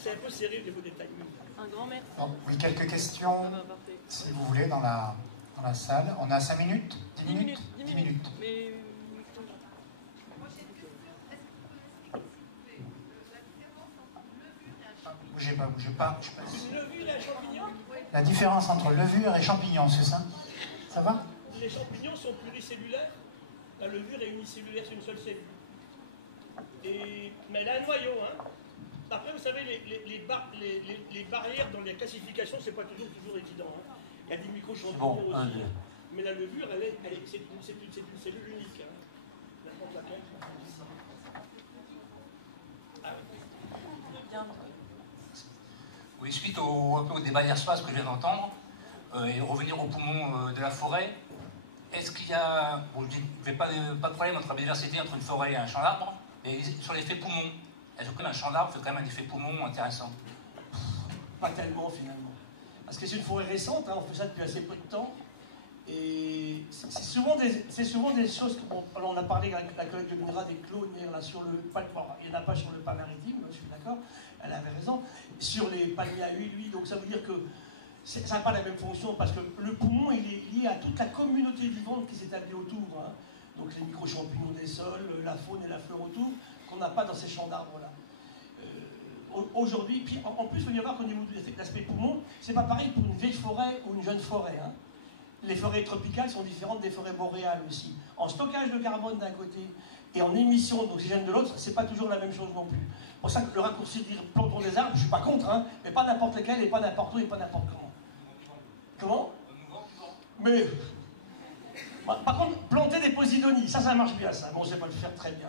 C'est un peu serré au niveau des timings. Un grand merci. Donc, oui, quelques questions, si vous voulez, dans la salle. On a 5 minutes 10 minutes 10 minutes. Mais... Bougez pas, bougez pas. Levure et champignons. La différence entre levure et champignon, c'est ça? Ça va? Les champignons sont pluricellulaires. La levure est unicellulaire, c'est une seule cellule. Mais elle a un noyau, hein. Après, vous savez, les barrières dans les classifications, c'est pas toujours évident. Hein. Il y a des micro-champignons aussi. Hein. Mais la levure, c'est une cellule unique. Hein. N'importe laquelle. Ah, Bien. Oui, suite un peu au débat hier soir, ce que je viens d'entendre, et revenir aux poumons de la forêt, est-ce qu'il y a, bon, je dis, pas de problème entre la biodiversité entre une forêt et un champ d'arbres, mais sur l'effet poumon, est-ce qu'un champ d'arbres fait quand même un effet poumon intéressant? Pas tellement finalement. Parce que c'est une forêt récente, hein, on fait ça depuis assez peu de temps. Et c'est souvent des choses, on a parlé avec la collègue de l'INRA des clones hier, là, sur le il n'y en a pas sur le pas maritime, je suis d'accord, elle avait raison, sur les palmiers à huile, lui, donc ça veut dire que ça n'a pas la même fonction, parce que le poumon, il est lié à toute la communauté vivante qui s'établit autour, hein. Donc les micro-champignons des sols, la faune et la flore autour, qu'on n'a pas dans ces champs d'arbres-là. Aujourd'hui, puis en plus, il faut bien voir qu'au niveau de l'aspect poumon, c'est pas pareil pour une vieille forêt ou une jeune forêt, hein. les forêts tropicales sont différentes des forêts boréales aussi. En stockage de carbone d'un côté et en émission d'oxygène de l'autre, c'est pas toujours la même chose non plus. C'est pour ça que le raccourci de dire plantons des arbres, je suis pas contre, hein, mais pas n'importe lesquels, et pas n'importe où, et pas n'importe comment. Comment? Mais... Par contre, planter des posidonies, ça marche bien, ça. Bon, je ne sais pas le faire très bien.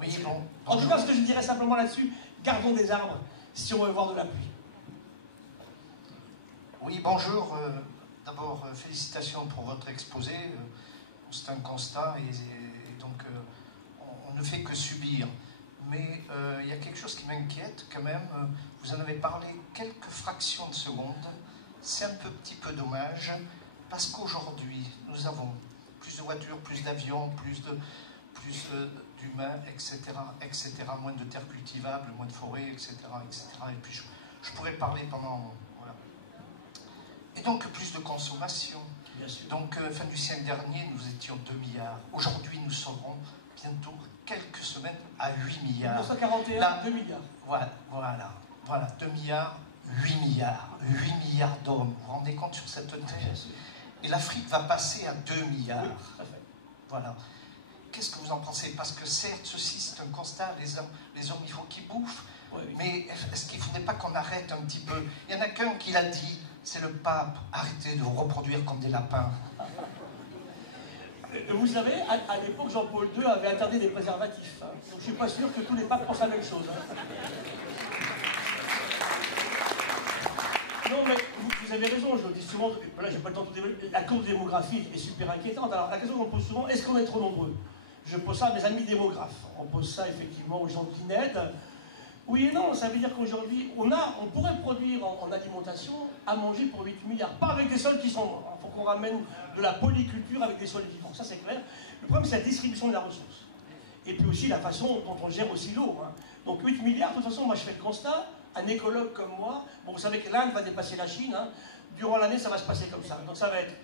Oui, bon. En tout cas, ce que je dirais simplement là-dessus, gardons des arbres si on veut voir de la pluie. Oui, bonjour. D'abord, félicitations pour votre exposé. C'est un constat et donc on ne fait que subir. Mais il y a quelque chose qui m'inquiète quand même. Vous en avez parlé quelques fractions de secondes. C'est un petit peu dommage parce qu'aujourd'hui, nous avons plus de voitures, plus d'avions, plus d'humains, etc., etc., moins de terres cultivables, moins de forêts, etc., etc. Et puis je pourrais parler pendant... Voilà. Et donc plus de consommation. Bien sûr. Donc fin du siècle dernier, nous étions 2 milliards. Aujourd'hui, nous serons bientôt quelques semaines à 8 milliards. 1941, là, 2 milliards. Voilà, 2 milliards, 8 milliards. 8 milliards d'hommes. Vous vous rendez compte sur cette terre? Et l'Afrique va passer à 2 milliards. Oui, tout à fait. Voilà. Qu'est-ce que vous en pensez? Parce que certes, ceci c'est un constat, les hommes il faut qu'ils bouffent, oui. Mais est-ce qu'il ne faudrait pas qu'on arrête un petit peu? Il y en a qu'un qui l'a dit, c'est le pape. Arrêtez de vous reproduire comme des lapins. Vous savez, à l'époque, Jean-Paul II avait interdit les préservatifs. Hein. Donc je ne suis pas sûr que tous les papes pensent la même chose. Hein. Non, mais vous avez raison, je le dis souvent, là j'ai pas le temps de développer, la courbe démographique est super inquiétante. Alors la question qu'on pose souvent, est-ce qu'on est trop nombreux? Je pose ça à mes amis démographes. On pose ça effectivement aux gens qui n'aident. Oui et non, ça veut dire qu'aujourd'hui, on pourrait produire en alimentation à manger pour 8 milliards. Pas avec des sols qui sont morts. Il faut qu'on ramène de la polyculture avec des sols vivants. Ça c'est clair. Le problème c'est la distribution de la ressource. Et puis aussi la façon dont on gère aussi l'eau. Hein. Donc 8 milliards, de toute façon, moi je fais le constat, un écologue comme moi, bon vous savez que l'Inde va dépasser la Chine, hein. Durant l'année ça va se passer comme ça. Donc ça va être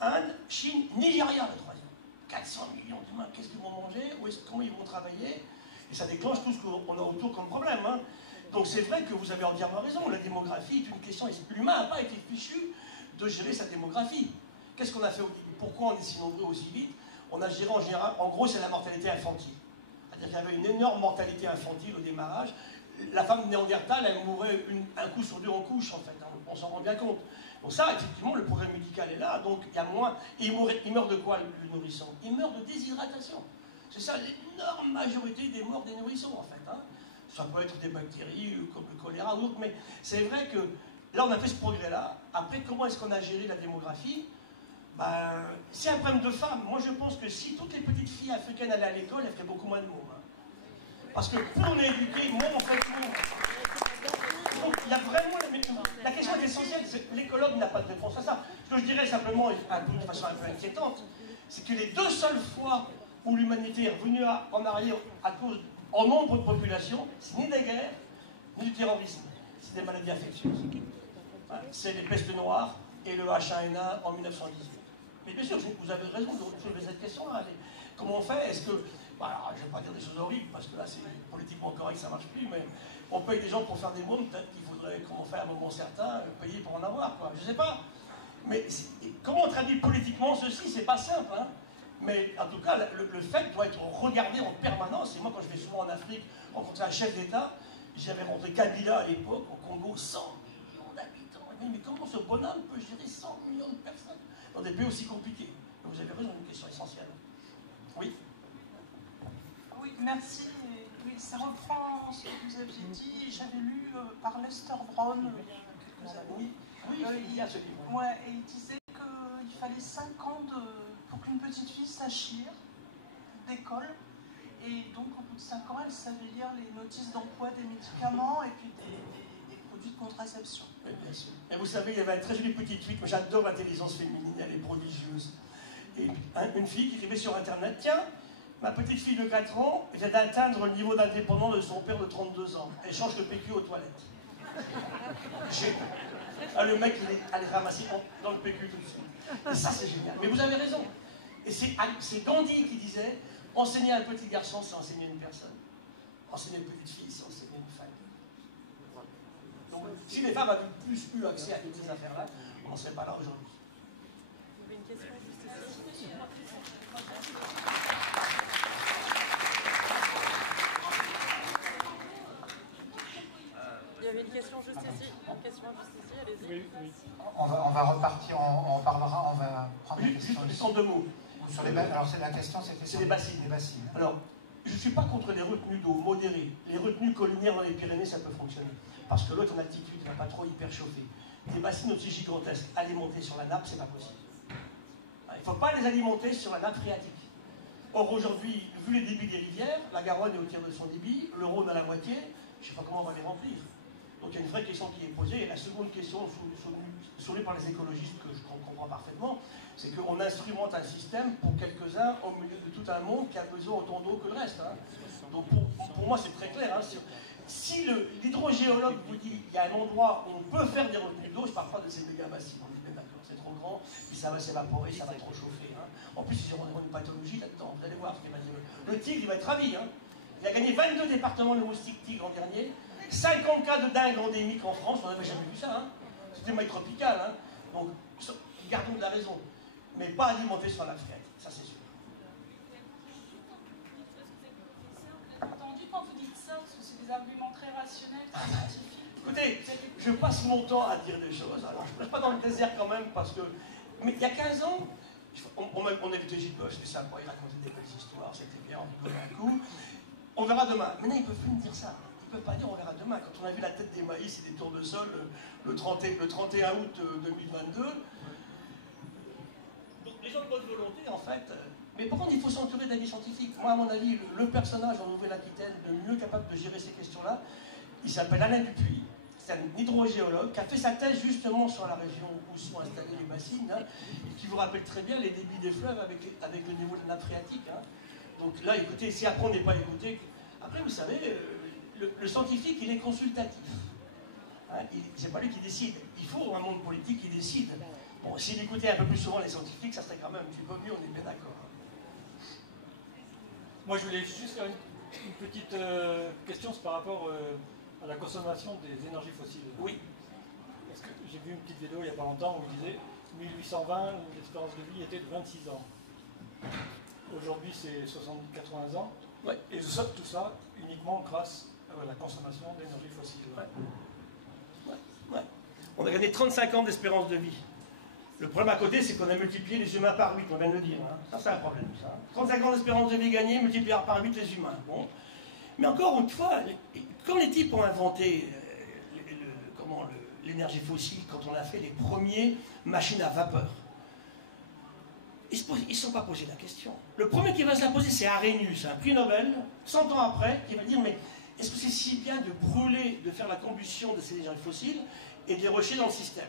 Inde, Chine, Nigeria le troisième. 400 millions d'humains, qu'est-ce qu'ils vont manger? Comment ils vont travailler? Et ça déclenche tout ce qu'on a autour comme problème. Hein. Donc c'est vrai que vous avez entièrement raison, la démographie est une question, l'humain n'a pas été fichu de gérer sa démographie. Qu'est-ce qu'on a fait au début? Pourquoi on est si nombreux aussi vite? On a géré en général, en gros c'est la mortalité infantile. C'est-à-dire qu'il y avait une énorme mortalité infantile au démarrage. La femme néandertale, elle mourait un coup sur deux en couche, en fait. Hein. On s'en rend bien compte. Donc ça, effectivement, le progrès médical est là. Donc il y a moins... Et il meurt de quoi, le nourrisson? Il meurt de déshydratation. C'est ça l'énorme majorité des morts des nourrissons, en fait. Hein. Ça peut être des bactéries, comme le choléra ou autre, mais c'est vrai que là, on a fait ce progrès-là. Après, comment est-ce qu'on a géré la démographie? Ben, c'est un problème de femmes. Moi, je pense que si toutes les petites filles africaines allaient à l'école, elles feraient beaucoup moins de mots. Hein. Parce que plus on est éduqué, moins on fait de mots. Donc, il y a vraiment... La question est essentielle. L'écologue n'a pas de réponse à ça. Ce que je dirais simplement, de façon un peu inquiétante, c'est que les 2 seules fois où l'humanité est revenue en arrière à cause en nombre de populations, c'est ni des guerres, ni du terrorisme. C'est des maladies infectieuses. C'est les pestes noires et le H1N1 en 1918. Mais bien sûr, vous avez raison de soulever cette question-là. Comment on fait? Est-ce que... Voilà, je ne vais pas dire des choses horribles, parce que là, c'est politiquement correct, ça ne marche plus, mais on paye des gens pour faire des mômes, peut-être qu'il faudrait, comme on fait à un moment certain, payer pour en avoir, quoi. Je ne sais pas. Mais comment on traduit politiquement ceci? C'est pas simple, hein. Mais en tout cas, le fait doit être regardé en permanence. Et moi, quand je vais souvent en Afrique rencontrer un chef d'État, j'avais rencontré Kabila à l'époque, au Congo, 100 millions d'habitants. Mais comment ce bonhomme peut gérer 100 millions de personnes dans des pays aussi compliqués? Donc vous avez raison, une question essentielle. Oui? Oui, merci. Oui, ça reprend ce que vous aviez dit. J'avais lu par Lester Brown il y a quelques années. Oui, il y a ce livre. Ouais, et il disait qu'il fallait 5 ans pour qu'une petite fille sache lire d'école. Et donc, au bout de 5 ans, elle savait lire les notices d'emploi des médicaments et puis des produits de contraception. Oui, bien sûr. Et vous savez, il y avait une très jolie petite fille, j'adore l'intelligence féminine, elle est prodigieuse. Et une fille qui écrivait sur Internet, tiens, ma petite fille de 4 ans vient d'atteindre le niveau d'indépendance de son père de 32 ans. Elle change le PQ aux toilettes. Le mec, il est allé ramasser dans le PQ tout de suite. Et ça, c'est génial. Mais vous avez raison. Et c'est Gandhi qui disait, enseigner à un petit garçon, c'est enseigner une personne. Enseigner à une petite fille, c'est enseigner une famille. Donc, si les femmes avaient plus eu accès à toutes ces affaires-là, on n'en serait pas là aujourd'hui. Vous avez une question juste ici? Il y avait une question juste ici. Une question juste ici, allez-y. Oui, oui. On va repartir, on parlera, on va prendre la question. Juste en 2 mots. Sur les alors la question c'était sur les bassines. Les bassines. Alors, je ne suis pas contre les retenues d'eau modérées. Les retenues collinaires dans les Pyrénées, ça peut fonctionner. Parce que l'autre en altitude, il ne va pas trop hyper chauffer. Des bassines aussi gigantesques alimentées sur la nappe, c'est pas possible. Il ne faut pas les alimenter sur la nappe phréatique. Or aujourd'hui, vu les débits des rivières, la Garonne est au tiers de son débit, le Rhône à la moitié, je ne sais pas comment on va les remplir. Donc il y a une vraie question qui est posée. Et la seconde question soulevée par les écologistes, que je comprends parfaitement, c'est qu'on instrumente un système pour quelques-uns au milieu de tout un monde qui a besoin autant d'eau que le reste. Hein. Donc pour moi, c'est très clair. Hein. Si l'hydrogéologue vous dit qu'il y a un endroit où on peut faire des retenues d'eau, je ne parle pas de ces méga bassines, on est bien d'accord, c'est trop grand, puis ça va s'évaporer, ça va trop chauffer. Hein. En plus, ils auront une pathologie là-dedans, vous allez voir. Le tigre, il va être ravi. Hein. Il a gagné 22 départements de moustique tigre l'an dernier, 50 cas de dingue endémique en France, on n'avait jamais vu ça. Hein. C'était maille tropicale. Hein. Donc, gardons de la raison. Mais pas alimenter sur la frette, ça c'est sûr. Entendu quand vous dites ça, parce que c'est des arguments très rationnels, très scientifiques. Écoutez, je passe mon temps à dire des choses. Alors, je ne passe pas dans le désert quand même, parce que... Mais il y a 15 ans, on avait Gilles Bosch, c'était sympa, il racontait des belles histoires, c'était bien, on rigolait un coup. On verra demain. Maintenant, ils ne peuvent plus me dire ça. Ils ne peuvent pas dire on verra demain. Quand on a vu la tête des maïs et des tournesols le 31 août 2022, donc les gens de bonne volonté, en fait... Mais par contre, il faut s'entourer d'avis scientifiques. Moi, à mon avis, le personnage en Nouvelle-Aquitaine le mieux capable de gérer ces questions-là, il s'appelle Alain Dupuis. C'est un hydrogéologue qui a fait sa thèse justement sur la région où sont installées les bassines, hein, et qui vous rappelle très bien les débits des fleuves avec le niveau de la nappe phréatique. Hein. Donc là, écoutez, si après on n'est pas écouté... Après, vous savez, le scientifique, il est consultatif. Hein, c'est pas lui qui décide. Il faut un monde politique qui décide. Bon, s'il écoutait un peu plus souvent les scientifiques, ça serait quand même un petit peu mieux, on est bien d'accord. Moi, je voulais juste faire une petite question, c'est par rapport à la consommation des énergies fossiles. Oui. Parce que j'ai vu une petite vidéo il n'y a pas longtemps où il disait 1820, l'espérance de vie était de 26 ans. Aujourd'hui, c'est 70-80 ans. Ouais. Et tout ça uniquement grâce à la consommation d'énergie fossile. Ouais. On a gagné 35 ans d'espérance de vie. Le problème à côté, c'est qu'on a multiplié les humains par 8, on vient de le dire. Hein. Ça, c'est un problème, ça. 35 ans d'espérance de vie gagnée, multiplié par 8 les humains. Bon. Mais encore une fois, quand les types ont inventé l'énergie fossile, quand on a fait les premières machines à vapeur, ils ne se sont pas posé la question. Le premier qui va se la poser, c'est Arrhenius, un prix Nobel, 100 ans après, qui va dire, mais est-ce que c'est si bien de brûler, de faire la combustion de ces énergies fossiles et de les rejeter dans le système?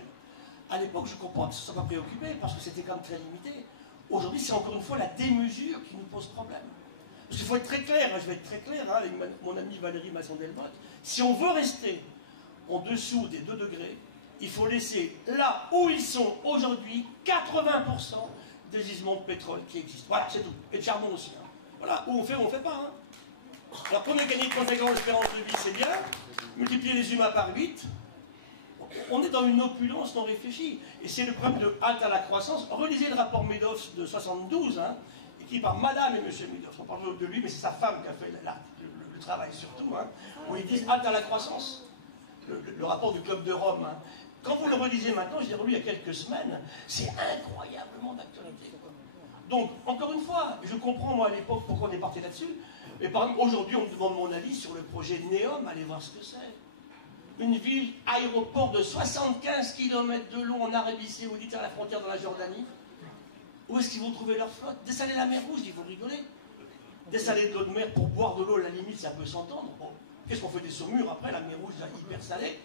À l'époque, je comprends qu'ils ne se sont pas préoccupés, parce que c'était quand même très limité. Aujourd'hui, c'est encore une fois la démesure qui nous pose problème. Parce qu'il faut être très clair, hein, je vais être très clair, hein, avec mon ami Valérie Masson-Delmotte, si on veut rester en dessous des 2 degrés, il faut laisser là où ils sont aujourd'hui 80% des gisements de pétrole qui existent. Voilà, c'est tout. Et de charbon aussi. Hein. Voilà, où on fait pas. Hein. Alors qu'on ait gagné 35 ans d'espérance de vie, c'est bien. Multiplier les humains par 8, on est dans une opulence non réfléchie. Et c'est le problème de halte à la croissance. Relisez le rapport Meadows de 72, hein, écrit par Madame et Monsieur Meadows. On parle de lui, mais c'est sa femme qui a fait le travail surtout. Hein, où ils disent halte à la croissance. Le rapport du Club de Rome. Hein. Quand vous le relisez maintenant, je l'ai relu il y a quelques semaines, c'est incroyablement d'actualité. Donc, encore une fois, je comprends moi à l'époque pourquoi on est parti là-dessus, mais par exemple, aujourd'hui, on me demande mon avis sur le projet Neom, allez voir ce que c'est. Une ville aéroport de 75 km de long en Arabie Saoudite à la frontière de la Jordanie. Où est-ce qu'ils vont trouver leur flotte? Dessaler la mer Rouge, il faut rigoler. Dessaler de l'eau de mer pour boire de l'eau, à la limite, ça peut s'entendre. Bon, qu'est-ce qu'on fait des saumures après? La mer Rouge est hyper salée.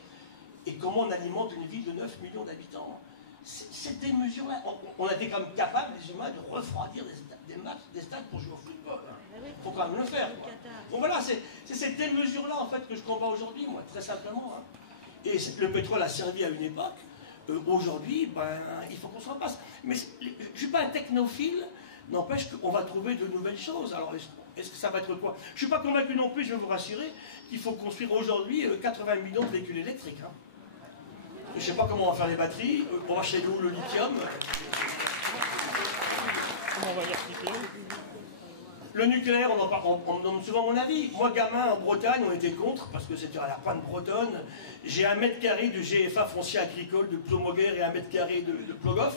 Et comment on alimente une ville de 9 millions d'habitants? C'est des mesures-là. On a été quand même capables, les humains, de refroidir des stades pour jouer au football. Il faut quand même le faire. Quoi. Donc voilà, c'est cette démesure-là, en fait, que je combats aujourd'hui, moi, très simplement. Hein. Et le pétrole a servi à une époque. Aujourd'hui, ben, il faut qu'on s'en passe. Mais je ne suis pas un technophile, n'empêche qu'on va trouver de nouvelles choses. Alors, est-ce que ça va être quoi? Je ne suis pas convaincu non plus, je vais vous rassurer, qu'il faut construire aujourd'hui 80 millions de véhicules électriques. Hein. je ne sais pas comment on va faire les batteries. On va chez nous le lithium. Comment on va y expliquer? Le nucléaire, on me donne souvent mon avis. Moi, gamin, en Bretagne, on était contre, parce que c'était à la pointe bretonne. J'ai 1 mètre carré de GFA foncier agricole de Plomoguer et 1 mètre carré de Plogoff.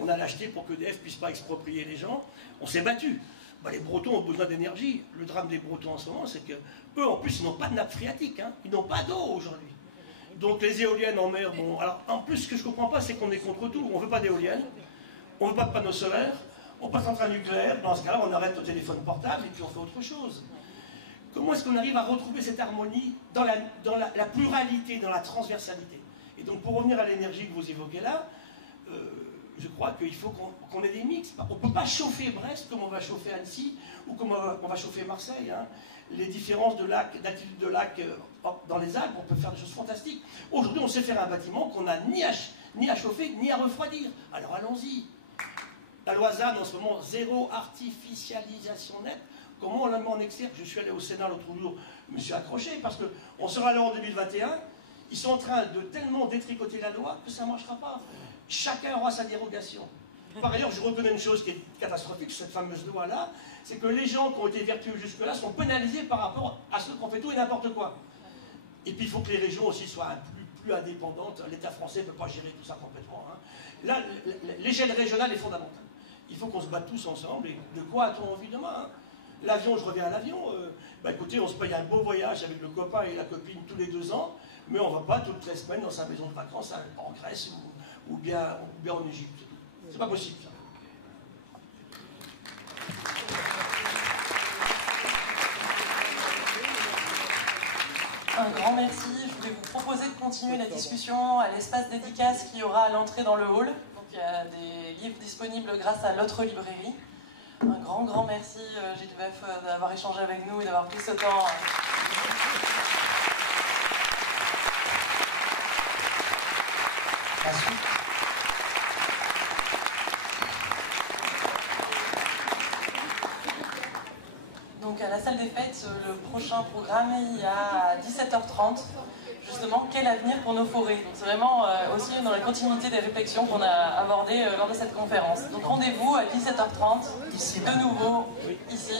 On a acheté pour que EDF ne puisse pas exproprier les gens. On s'est battu. Bah, les Bretons ont besoin d'énergie. Le drame des Bretons en ce moment, c'est qu'eux, en plus, ils n'ont pas de nappe phréatique. Hein. Ils n'ont pas d'eau aujourd'hui. Donc les éoliennes en mer, bon... Alors, en plus, ce que je ne comprends pas, c'est qu'on est contre tout. On ne veut pas d'éoliennes, on ne veut pas de panneaux solaires, on passe en train nucléaire. Dans ce cas-là, on arrête au téléphone portable et puis on fait autre chose. Comment est-ce qu'on arrive à retrouver cette harmonie dans la pluralité, dans la transversalité? Et donc, pour revenir à l'énergie que vous évoquez là, je crois qu'il faut qu'on ait des mix. On ne peut pas chauffer Brest comme on va chauffer Annecy ou comme on va chauffer Marseille. Hein. Les différences d'altitude de lac dans les Alpes, on peut faire des choses fantastiques. Aujourd'hui, on sait faire un bâtiment qu'on n'a ni à chauffer, ni à refroidir. Alors allons-y. La loi ZAN, en ce moment, zéro artificialisation nette. Comment on la met en exergue? Je suis allé au Sénat l'autre jour, je me suis accroché, parce qu'on sera là en 2021. Ils sont en train de tellement détricoter la loi que ça ne marchera pas. Chacun aura sa dérogation. Par ailleurs, je reconnais une chose qui est catastrophique, cette fameuse loi-là, c'est que les gens qui ont été vertueux jusque-là sont pénalisés par rapport à ceux qui ont fait tout et n'importe quoi. Et puis il faut que les régions aussi soient plus indépendantes. L'État français ne peut pas gérer tout ça complètement. Hein. Là, l'échelle régionale est fondamentale. Il faut qu'on se batte tous ensemble. Et de quoi a-t-on envie demain? Hein? L'avion, je reviens à l'avion. Écoutez, on se paye un beau voyage avec le copain et la copine tous les 2 ans, mais on ne va pas toutes les semaines dans sa maison de vacances en Grèce ou bien en Égypte. C'est pas possible, ça. Un grand merci. Je voulais vous proposer de continuer la discussion à l'espace dédicace qui aura à l'entrée dans le hall. Donc, il y a des livres disponibles grâce à l'autre librairie. Un grand merci GDF d'avoir échangé avec nous et d'avoir pris ce temps. Merci. Donc à la salle des fêtes, le prochain programme, il y a à 17h30, justement, quel avenir pour nos forêts. Donc c'est vraiment aussi dans la continuité des réflexions qu'on a abordées lors de cette conférence. Donc rendez-vous à 17h30, Ici, de nouveau, ici.